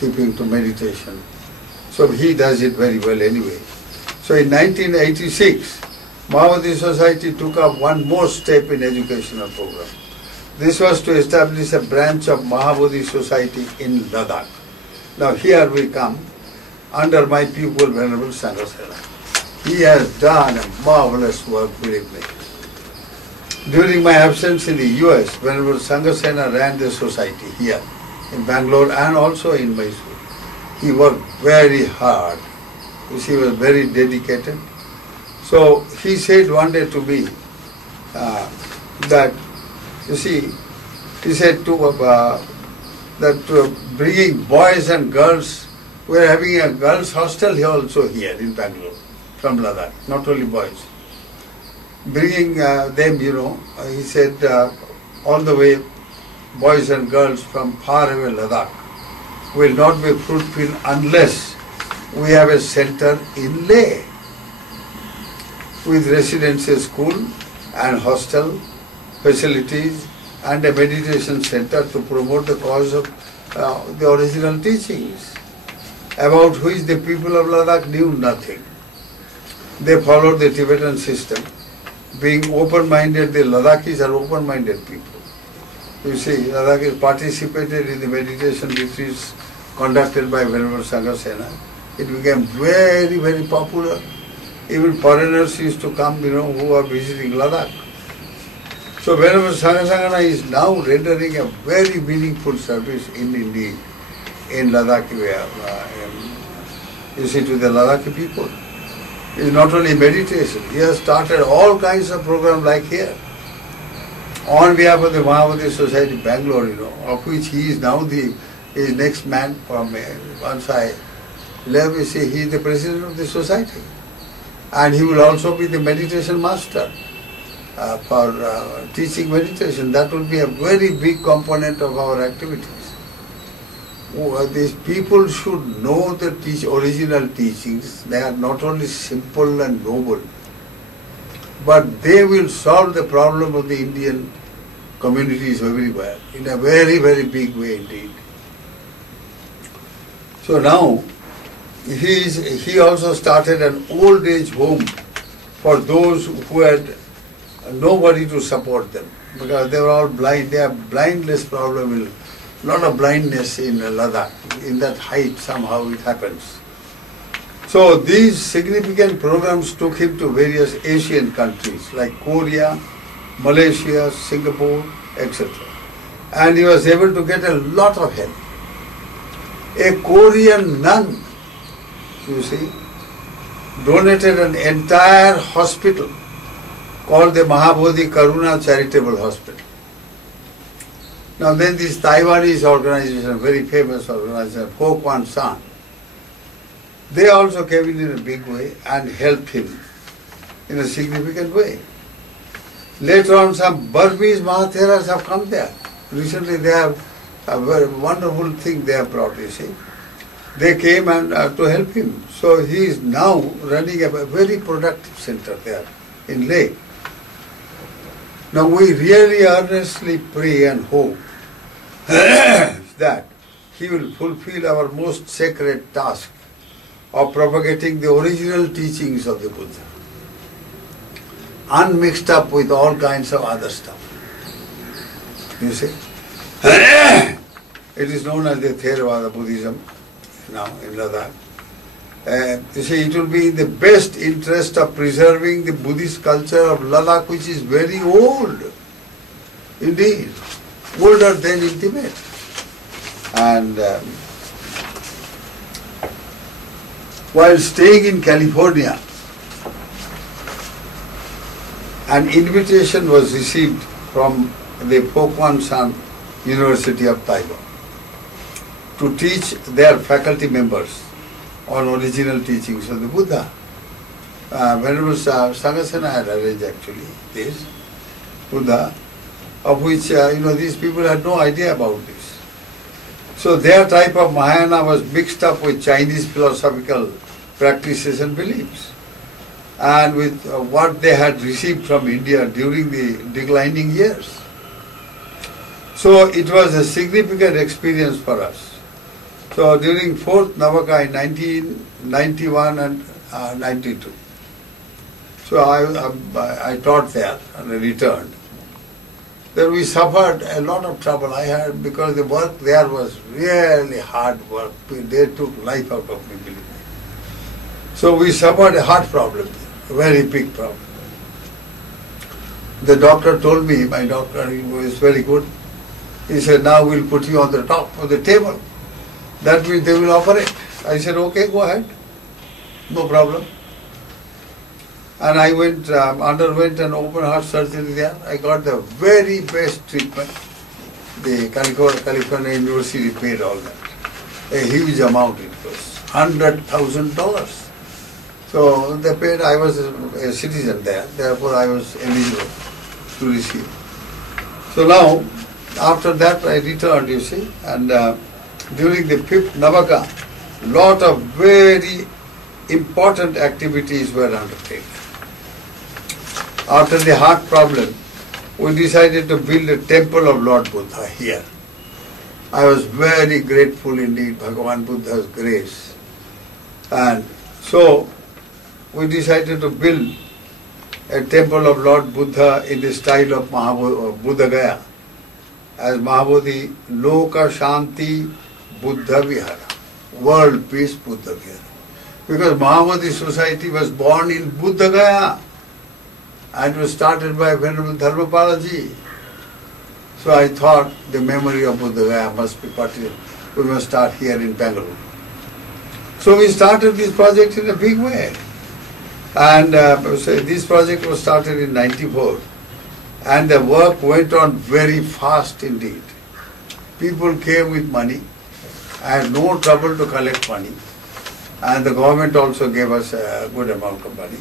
keeping to meditation. So he does it very well anyway. So in 1986, Maha Bodhi Society took up one more step in educational program. This was to establish a branch of Maha Bodhi Society in Ladakh. Now here we come under my pupil Venerable Sanghasena. He has done a marvelous work, believe me. During my absence in the US, Venerable Sanghasena ran the society here in Bangalore and also in Mysore. He worked very hard. You see, he was very dedicated. So he said one day to me that, you see, he said that bringing boys and girls, we are having a girls' hostel here also here in Bangalore, from Ladakh, not only boys. Bringing them, he said, all the way, boys and girls from far away Ladakh will not be fruitful unless we have a center in Leh with residential school and hostel facilities and a meditation center to promote the cause of the original teachings, about which the people of Ladakh knew nothing. They followed the Tibetan system. Being open-minded, the Ladakhis are open-minded people. You see, Ladakhis participated in the meditation retreats conducted by Venerable Sanghasena. It became very, very popular. Even foreigners used to come, who are visiting Ladakh. So Venerable Sanghasena is now rendering a very meaningful service in Ladakh, you see, to the Ladakhi people. It is not only meditation. He has started all kinds of programs like here. On behalf of the Maha Bodhi Society Bangalore, of which he is now the next man from once I left, you see, he is the president of the society. And he will also be the meditation master for teaching meditation. That will be a very big component of our activities. These people should know the original teachings. They are not only simple and noble, but they will solve the problem of the Indian communities everywhere in a very, very big way indeed. So now, he also started an old age home for those who had nobody to support them, because they were all blind. They have blindness problem, a lot of blindness in Ladakh. In that height somehow it happens. So these significant programs took him to various Asian countries like Korea, Malaysia, Singapore, etc. And he was able to get a lot of help. A Korean nun, you see, donated an entire hospital called the Maha Bodhi Karuna Charitable Hospital. Now then this Taiwanese organization, very famous organization, Ho Kwan San, they also came in a big way and helped him in a significant way. Later on some Burmese Mahatheras have come there. Recently they have a very wonderful thing they have brought, you see. They came and to help him. So he is now running a very productive center there in Leh. Now we really earnestly pray and hope that he will fulfill our most sacred task of propagating the original teachings of the Buddha, unmixed up with all kinds of other stuff. You see? It is known as the Theravada Buddhism now in Ladakh. You see, it will be in the best interest of preserving the Buddhist culture of Ladakh, which is very old, indeed, older than in Tibet. And while staying in California, an invitation was received from the Ho Kwan San University of Taiwan to teach their faculty members on original teachings of the Buddha. Venerable Sanghasena had arranged actually this Buddha, of which these people had no idea about this. So their type of Mahayana was mixed up with Chinese philosophical practices and beliefs, and with what they had received from India during the declining years. So it was a significant experience for us. So during 4th Navaka in 1991 and 92. So I taught there and I returned. Then we suffered a lot of trouble I had because the work there was really hard work. They took life out of me, believe me. So we suffered a heart problem, a very big problem. The doctor told me, my doctor, he was very good. He said, now we'll put you on the top of the table. That means they will operate. I said, okay, go ahead. No problem. And I underwent an open heart surgery there. I got the very best treatment. The California University paid all that. A huge amount it was, $100,000. So they paid, I was a citizen there, therefore I was eligible to receive. So now, after that I returned, you see, and during the 5th Navaka, lot of very important activities were undertaken. After the heart problem, we decided to build a temple of Lord Buddha here. I was very grateful indeed, Bhagavan Buddha's grace. And so, we decided to build a temple of Lord Buddha in the style of Buddha Gaya, as Maha Bodhi Loka Shanti Buddha Vihara, World Peace Buddha Vihara. Because Maha Bodhi Society was born in Buddha Gaya and was started by Venerable Dharmapalaji. So I thought the memory of Buddha Gaya must be particular. We must start here in Bangalore. So we started this project in a big way. And this project was started in 94. And the work went on very fast indeed. People came with money. I had no trouble to collect money. And the government also gave us a good amount of money.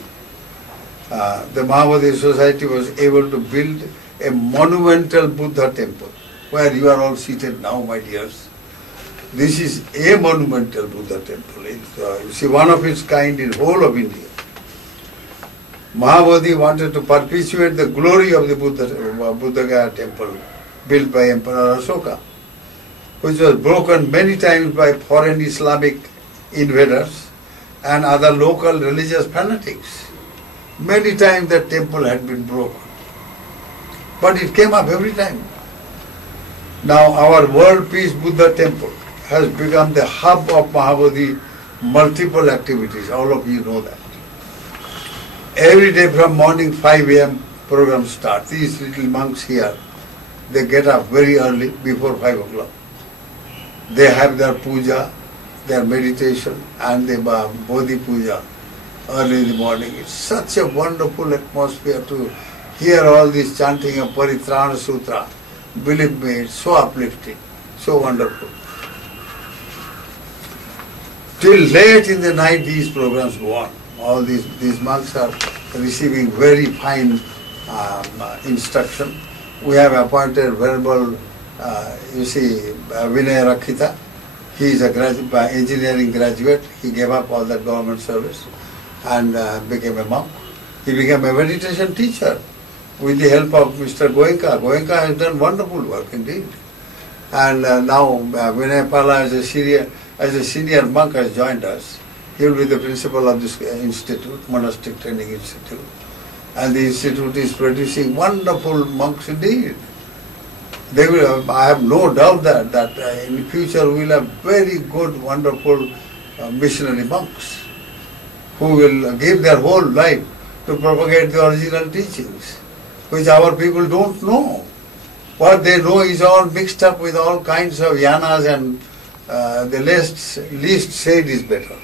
The Maha Bodhi Society was able to build a monumental Buddha temple, where you are all seated now, my dears. This is a monumental Buddha temple. It's, you see, one of its kind in whole of India. Maha Bodhi wanted to perpetuate the glory of the Buddha Gaya temple built by Emperor Ashoka, which was broken many times by foreign Islamic invaders and other local religious fanatics. Many times that temple had been broken. But it came up every time. Now our World Peace Buddha temple has become the hub of Maha Bodhi multiple activities. All of you know that. Every day from morning 5 a.m. program starts. These little monks here, they get up very early before 5 o'clock. They have their puja, their meditation and the Bodhi puja early in the morning. It's such a wonderful atmosphere to hear all this chanting of Paritrana Sutra. Believe me, it's so uplifting, so wonderful. Till late in the night these programs go on. All these monks are receiving very fine instruction. We have appointed Venerable, Vinayarakhita. He is a engineering graduate. He gave up all that government service and became a monk. He became a meditation teacher with the help of Mr. Goenka. Goenka has done wonderful work indeed. And now Vinay Pala as a senior monk has joined us. He will be the principal of this institute, Monastic Training Institute. And the institute is producing wonderful monks indeed. They will, I have no doubt that in the future we will have very good, wonderful missionary monks who will give their whole life to propagate the original teachings, which our people don't know. What they know is all mixed up with all kinds of yanas, and the least said is better.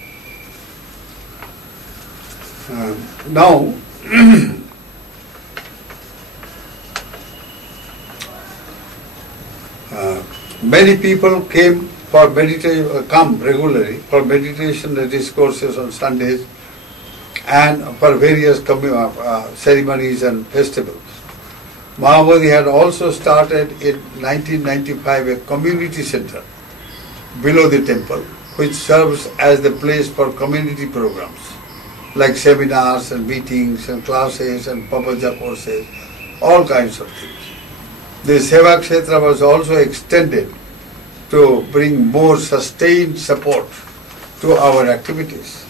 Now, many people come regularly for meditation discourses on Sundays and for various ceremonies and festivals. Maha Bodhi had also started in 1995 a community center below the temple, which serves as the place for community programs like seminars and meetings and classes and papaja courses, all kinds of things. The Seva Kshetra was also extended to bring more sustained support to our activities.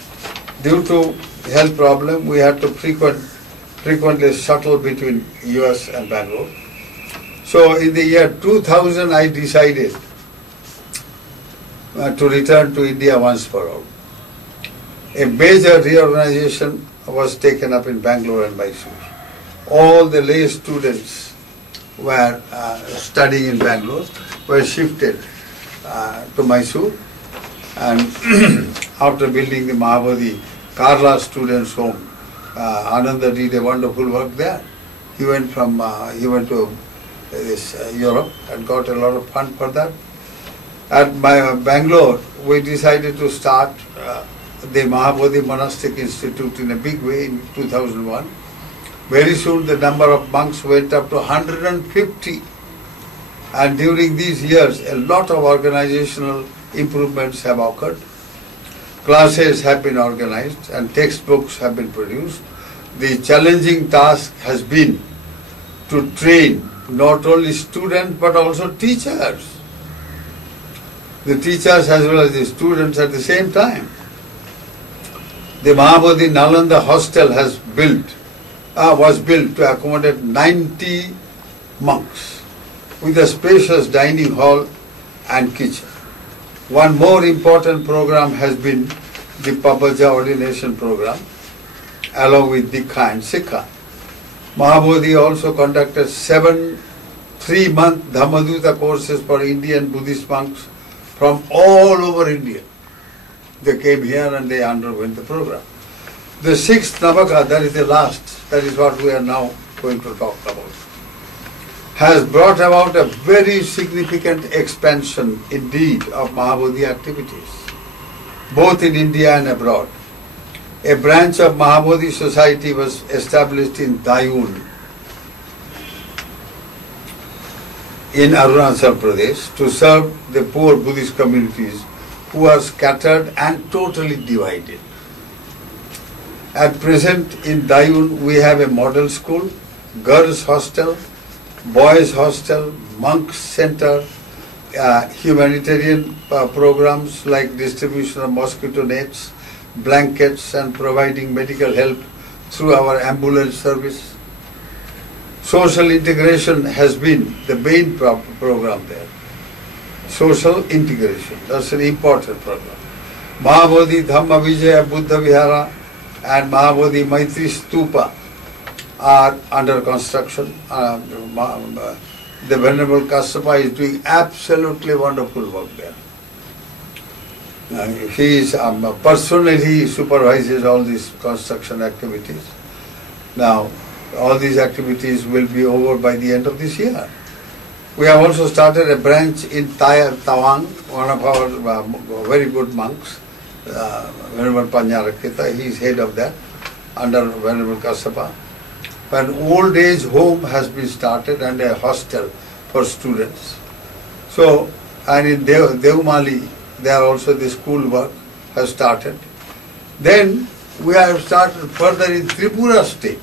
Due to health problem, we had to frequently shuttle between US and Bangalore. So in the year 2000, I decided to return to India once for all. A major reorganization was taken up in Bangalore and Mysore. All the lay students were studying in Bangalore were shifted to Mysore, and after building the Maha Bodhi Kerala students' home, Ananda did a wonderful work there. He went to Europe and got a lot of fund for that. At Bangalore, we decided to start the Maha Bodhi Monastic Institute in a big way in 2001. Very soon the number of monks went up to 150, and during these years a lot of organizational improvements have occurred. Classes have been organized and textbooks have been produced. The challenging task has been to train not only students but also teachers. The teachers as well as the students at the same time. The Maha Bodhi Nalanda hostel was built to accommodate 90 monks with a spacious dining hall and kitchen. One more important program has been the Papaja ordination program, along with Dikha and Sikha. Maha Bodhi also conducted 7 3-month Dhammaduta courses for Indian Buddhist monks from all over India. They came here and they underwent the program. The 6th Navaka, that is the last, that is what we are now going to talk about, has brought about a very significant expansion indeed of Maha Bodhi activities, both in India and abroad. A branch of Maha Bodhi Society was established in Dayun in Arunachal Pradesh to serve the poor Buddhist communities who are scattered and totally divided. At present in Dayun we have a model school, girls hostel, boys hostel, monks center, humanitarian programs like distribution of mosquito nets, blankets and providing medical help through our ambulance service. Social integration has been the main program there. Social integration, that's an important program. Maha Bodhi Dhamma Vijaya Buddha Vihara and Maha Bodhi Maitri Stupa are under construction. The Venerable Kassapa is doing absolutely wonderful work there. He is personally supervises all these construction activities. Now, all these activities will be over by the end of this year. We have also started a branch in Tawang, one of our very good monks, Venerable Bodharakkita. He is head of that, under Venerable Kassapa. An old age home has been started and a hostel for students. So, and in Devmali, there also the school work has started. Then we have started further in Tripura state.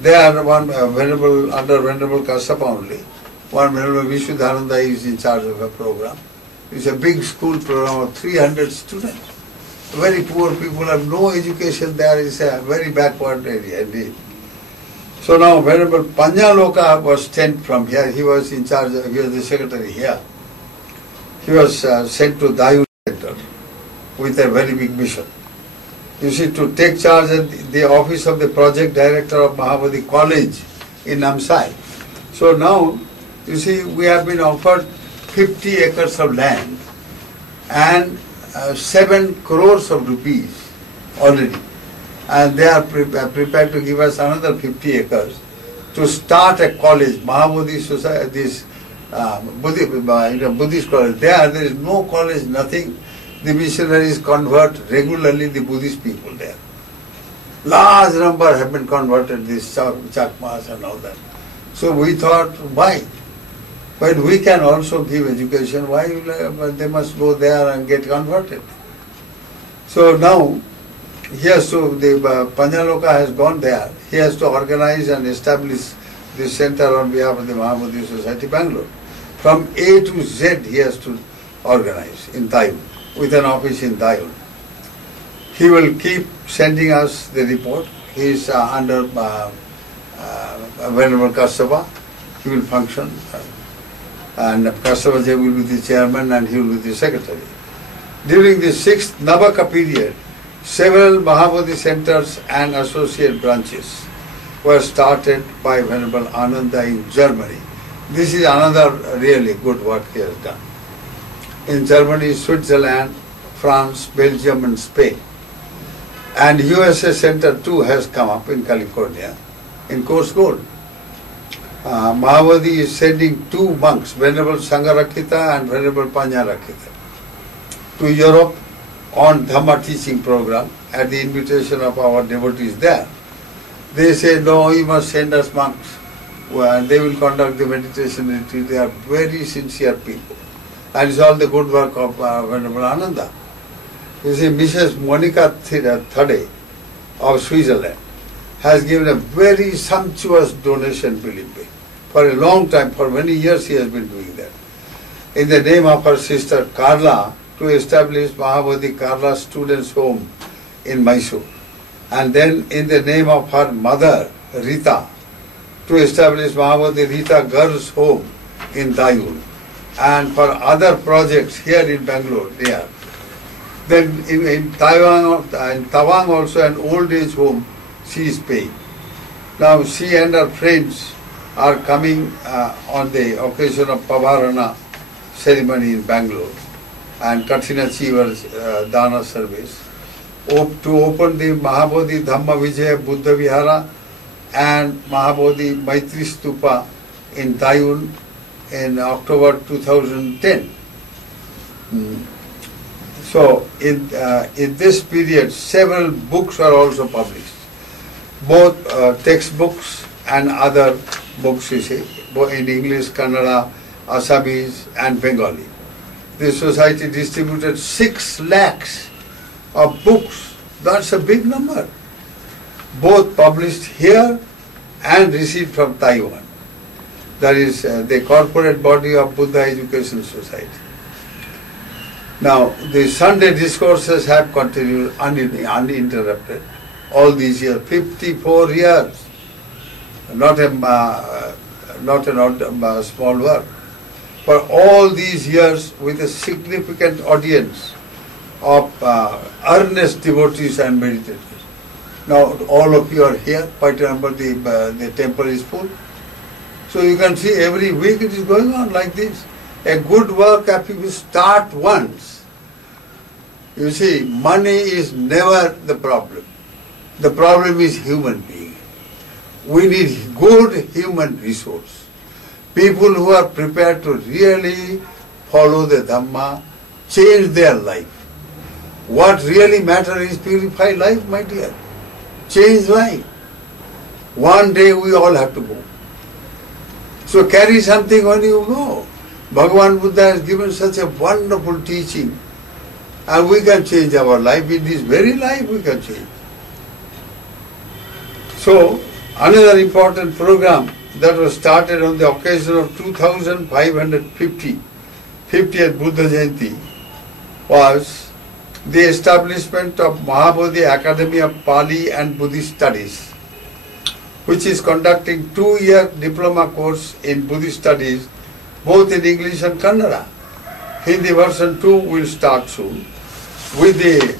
There one Venerable, under Venerable Kassapa only, one Venerable Vishuddhananda is in charge of a program. It's a big school program of 300 students. Very poor people have no education there. It's a very backward area indeed. So now Venerable Panyaloka was sent from here. He was in charge, he was the secretary here. He was sent to Dayun Center with a very big mission. You see, to take charge at the office of the project director of Maha Bodhi College in Namsai. So now, you see, we have been offered 50 acres of land and 7 crores of rupees already. And they are prepared to give us another 50 acres to start a college, Maha Bodhi Society, this Buddhist college. There is no college, nothing. The missionaries convert regularly the Buddhist people there. Large number have been converted, these Chakmas and all that. So we thought, why? When we can also give education, why they must go there and get converted? So now, he has to, the Panyaloka has gone there. He has to organize and establish this center on behalf of the Maha Bodhi Society, Bangalore. From A to Z he has to organize in Taiwan, with an office in Taiwan. He will keep sending us the report. He is under Venerable Kassapa. He will function. And Kassapa will be the chairman and he will be the secretary. During the 6th Navaka period, several Maha Bodhi centers and associate branches were started by Venerable Ananda in Germany. This is another really good work he has done. In Germany, Switzerland, France, Belgium and Spain. And USA Center too has come up in California in Coast Gold. Maha Bodhi is sending 2 monks, Venerable Sangharakkhita and Venerable Panyarakkita, to Europe on Dhamma teaching program at the invitation of our devotees there. They say, no, you must send us monks. Well, they will conduct the meditation retreat. They are very sincere people. And it's all the good work of Venerable Ananda. You see, Mrs. Monica Thade of Switzerland has given a very sumptuous donation, believe me. For a long time, for many years he has been doing that. In the name of her sister Carla, to establish Maha Bodhi Carla Students' Home in Mysore. And then in the name of her mother, Rita, to establish Maha Bodhi Rita Girls' Home in Taiwan. And for other projects here in Bangalore, they are. Then in Tawang also an old age home she is paying. Now she and her friends are coming on the occasion of Pavarana ceremony in Bangalore and Kathina Chiva's Dana service to open the Maha Bodhi Dhamma Vijaya Buddha Vihara and Maha Bodhi Maitri Stupa in Taiwan in October 2010. So in this period several books are also published, both textbooks and other books, you see, both in English, Kannada, Assamese and Bengali. The society distributed 6 lakhs of books. That's a big number. Both published here and received from Taiwan. That is the corporate body of Buddha Education Society. Now, the Sunday discourses have continued uninterrupted all these years, 54 years. Not a small work. For all these years with a significant audience of earnest devotees and meditators. Now all of you are here, quite a number, the temple is full. So you can see every week it is going on like this. A good work, if you start once, you see, money is never the problem. The problem is human being. We need good human resource. People who are prepared to really follow the Dhamma, change their life. What really matters is purify life, my dear. Change life. One day we all have to go. So carry something when you go. Bhagavan Buddha has given such a wonderful teaching. And we can change our life. In this very life we can change. So, another important program that was started on the occasion of 50th Buddha Jayanti was the establishment of Maha Bodhi Academy of Pali and Buddhist Studies, which is conducting 2-year diploma course in Buddhist studies, both in English and Kannada. Hindi version 2 will start soon with the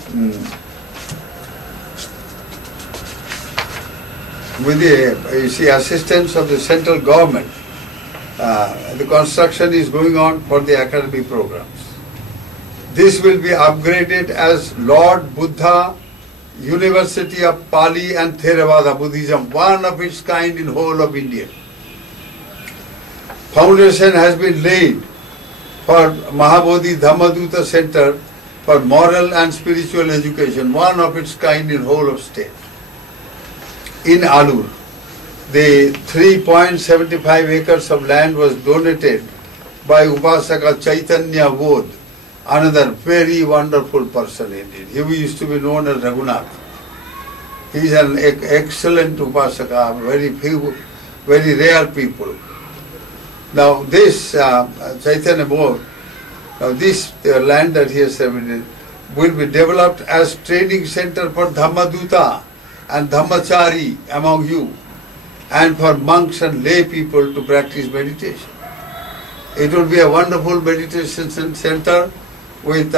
assistance of the central government. The construction is going on for the academy programs. This will be upgraded as Lord Buddha University of Pali and Theravada Buddhism, one of its kind in whole of India. Foundation has been laid for Maha Bodhi Dhammaduta Center for moral and spiritual education, one of its kind in whole of state. In Alur, the 3.75 acres of land was donated by Upasaka Chaitanya Bodh, another very wonderful person indeed. He used to be known as Raghunath. He is an excellent Upasaka, very few very rare people. Now this Chaitanya Mode, now this land that he has submitted will be developed as training center for Dhammaduta and Dhammachari among you, and for monks and lay people to practice meditation. It will be a wonderful meditation center with,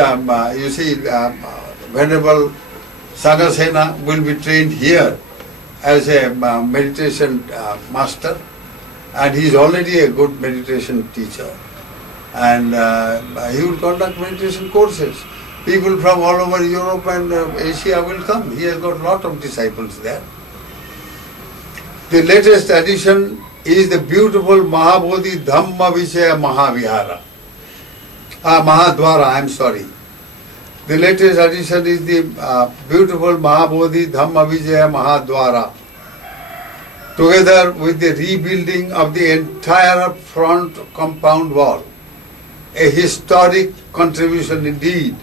Venerable Sanghasena will be trained here as a meditation master, and he is already a good meditation teacher. And he will conduct meditation courses. People from all over Europe and Asia will come. He has got a lot of disciples there. The latest addition is the beautiful Maha Bodhi Dhamma Vishaya Mahavihara. Mahadwara, I am sorry. The latest addition is the beautiful Maha Bodhi Dhamma Vijaya Mahadwara, together with the rebuilding of the entire front compound wall. A historic contribution indeed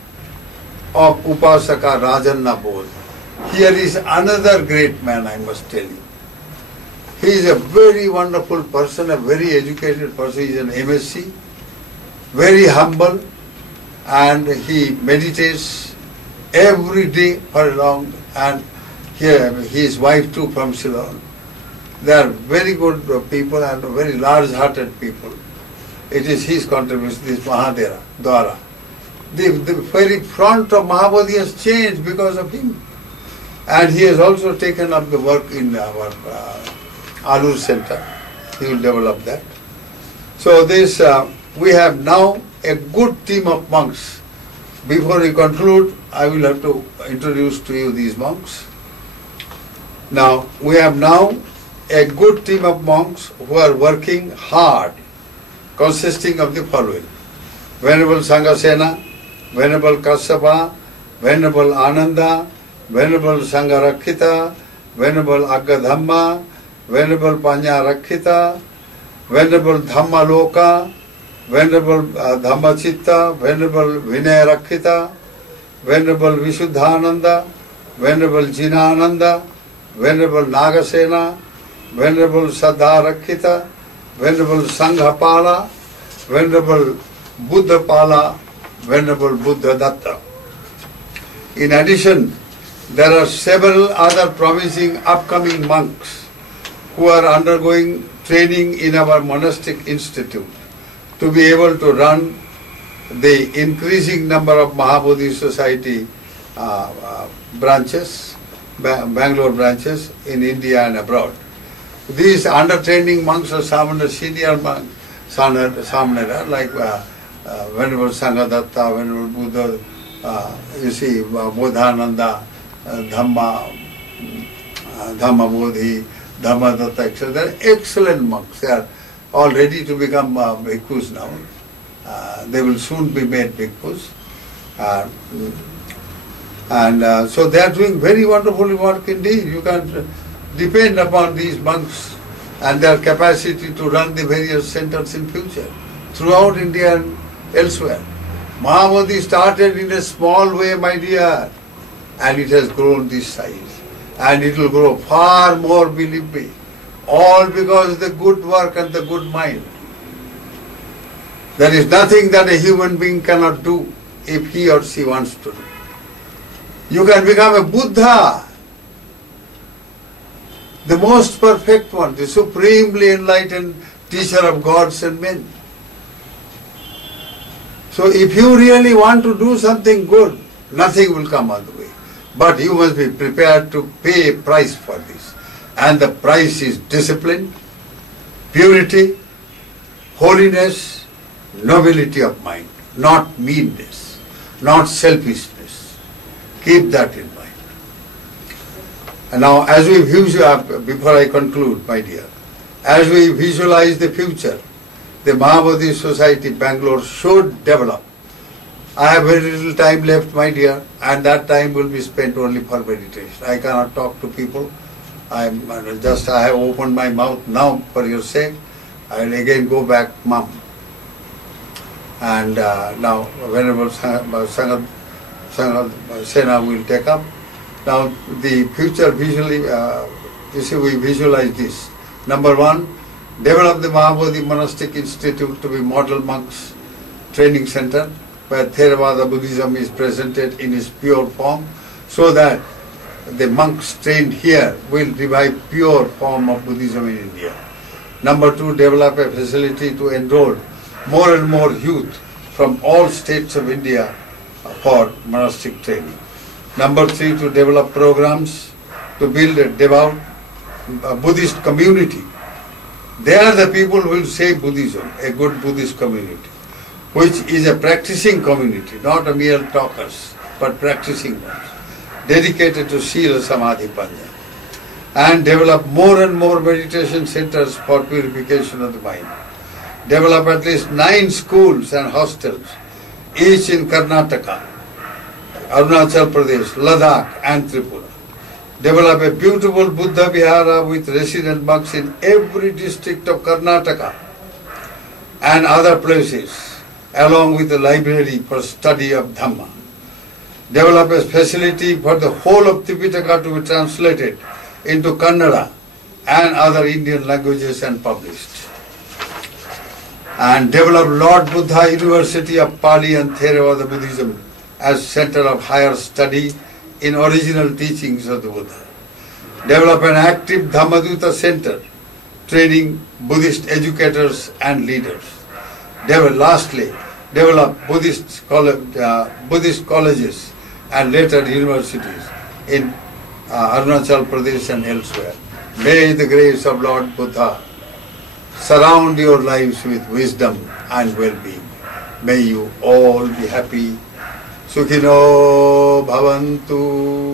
of Upasaka Rajanna Bodhi. Here is another great man, I must tell you. He is a very wonderful person, a very educated person. He is an MSc, very humble, and he meditates every day for long. And here his wife too from Ceylon. They are very good people and very large-hearted people. It is his contribution, this Mahadera, Dwara. The very front of Maha Bodhi has changed because of him. And he has also taken up the work in our Alur Center. He will develop that. So this, we have now a good team of monks. Before we conclude, I will have to introduce to you these monks. Now, we have now a good team of monks who are working hard, consisting of the following: Venerable Sanghasena, Venerable Kassapa, Venerable Ananda, Venerable Sangharakkita, Venerable Aggadhamma, Venerable Panyarakkita, Venerable Dhammaloka, Venerable Dhammachitta, Venerable Vinayarakkita, Venerable Visuddhananda, Venerable Jinananda, Venerable Nagasena, Venerable Saddharakkita, Venerable Sanghapala, Venerable Buddhapala, Venerable Buddhadatta. In addition, there are several other promising upcoming monks who are undergoing training in our monastic institute to be able to run the increasing number of Maha Bodhi Society branches, Bangalore branches in India and abroad. These under-training monks are some senior monks, Samanera, like Venerable Sanghadatta, Venerable Buddha, Bodhananda, Dhamma Bodhi, Dhammadatta, etc. They are excellent monks. They are all ready to become bhikkhus now. They will soon be made bhikkhus. So they are doing very wonderful work indeed. You can depend upon these monks and their capacity to run the various centers in future throughout India and elsewhere. Maha Bodhi started in a small way, my dear, and it has grown this size. And it will grow far more, believe me. All because of the good work and the good mind. There is nothing that a human being cannot do if he or she wants to do. You can become a Buddha, the most perfect one, the supremely enlightened teacher of gods and men. So if you really want to do something good, nothing will come on the way. But you must be prepared to pay a price for this. And the price is discipline, purity, holiness, nobility of mind, not meanness, not selfishness. Keep that in mind. And now, as we visualize, before I conclude, my dear, as we visualize the future, the Maha Bodhi Society Bangalore should develop. I have very little time left, my dear, and that time will be spent only for meditation. I cannot talk to people. I have opened my mouth now for your sake. I will again go back, mum. And now, Venerable Sena will take up. Now, the future visually, you see, we visualize this. Number 1, develop the Maha Bodhi Monastic Institute to be model monks training center where Theravada Buddhism is presented in its pure form, so that the monks trained here will revive pure form of Buddhism in India. Number 2, develop a facility to enroll more and more youth from all states of India for monastic training. Number 3, to develop programs to build a devout Buddhist community. They are the people who will save Buddhism, a good Buddhist community, which is a practicing community, not a mere talkers, but practicing ones, dedicated to Sila Samadhi Panya. And develop more and more meditation centers for purification of the mind. Develop at least 9 schools and hostels, each in Karnataka, Arunachal Pradesh, Ladakh and Tripura. Develop a beautiful Buddha Vihara with resident monks in every district of Karnataka and other places, along with a library for study of Dhamma. Develop a facility for the whole of Tipitaka to be translated into Kannada and other Indian languages and published. And develop Lord Buddha University of Pali and Theravada Buddhism as center of higher study in original teachings of the Buddha. Develop an active Dhammaduta center training Buddhist educators and leaders. Lastly, develop Buddhist colleges and later universities in Arunachal Pradesh and elsewhere. May the grace of Lord Buddha surround your lives with wisdom and well-being. May you all be happy. Sukhino bhavantu.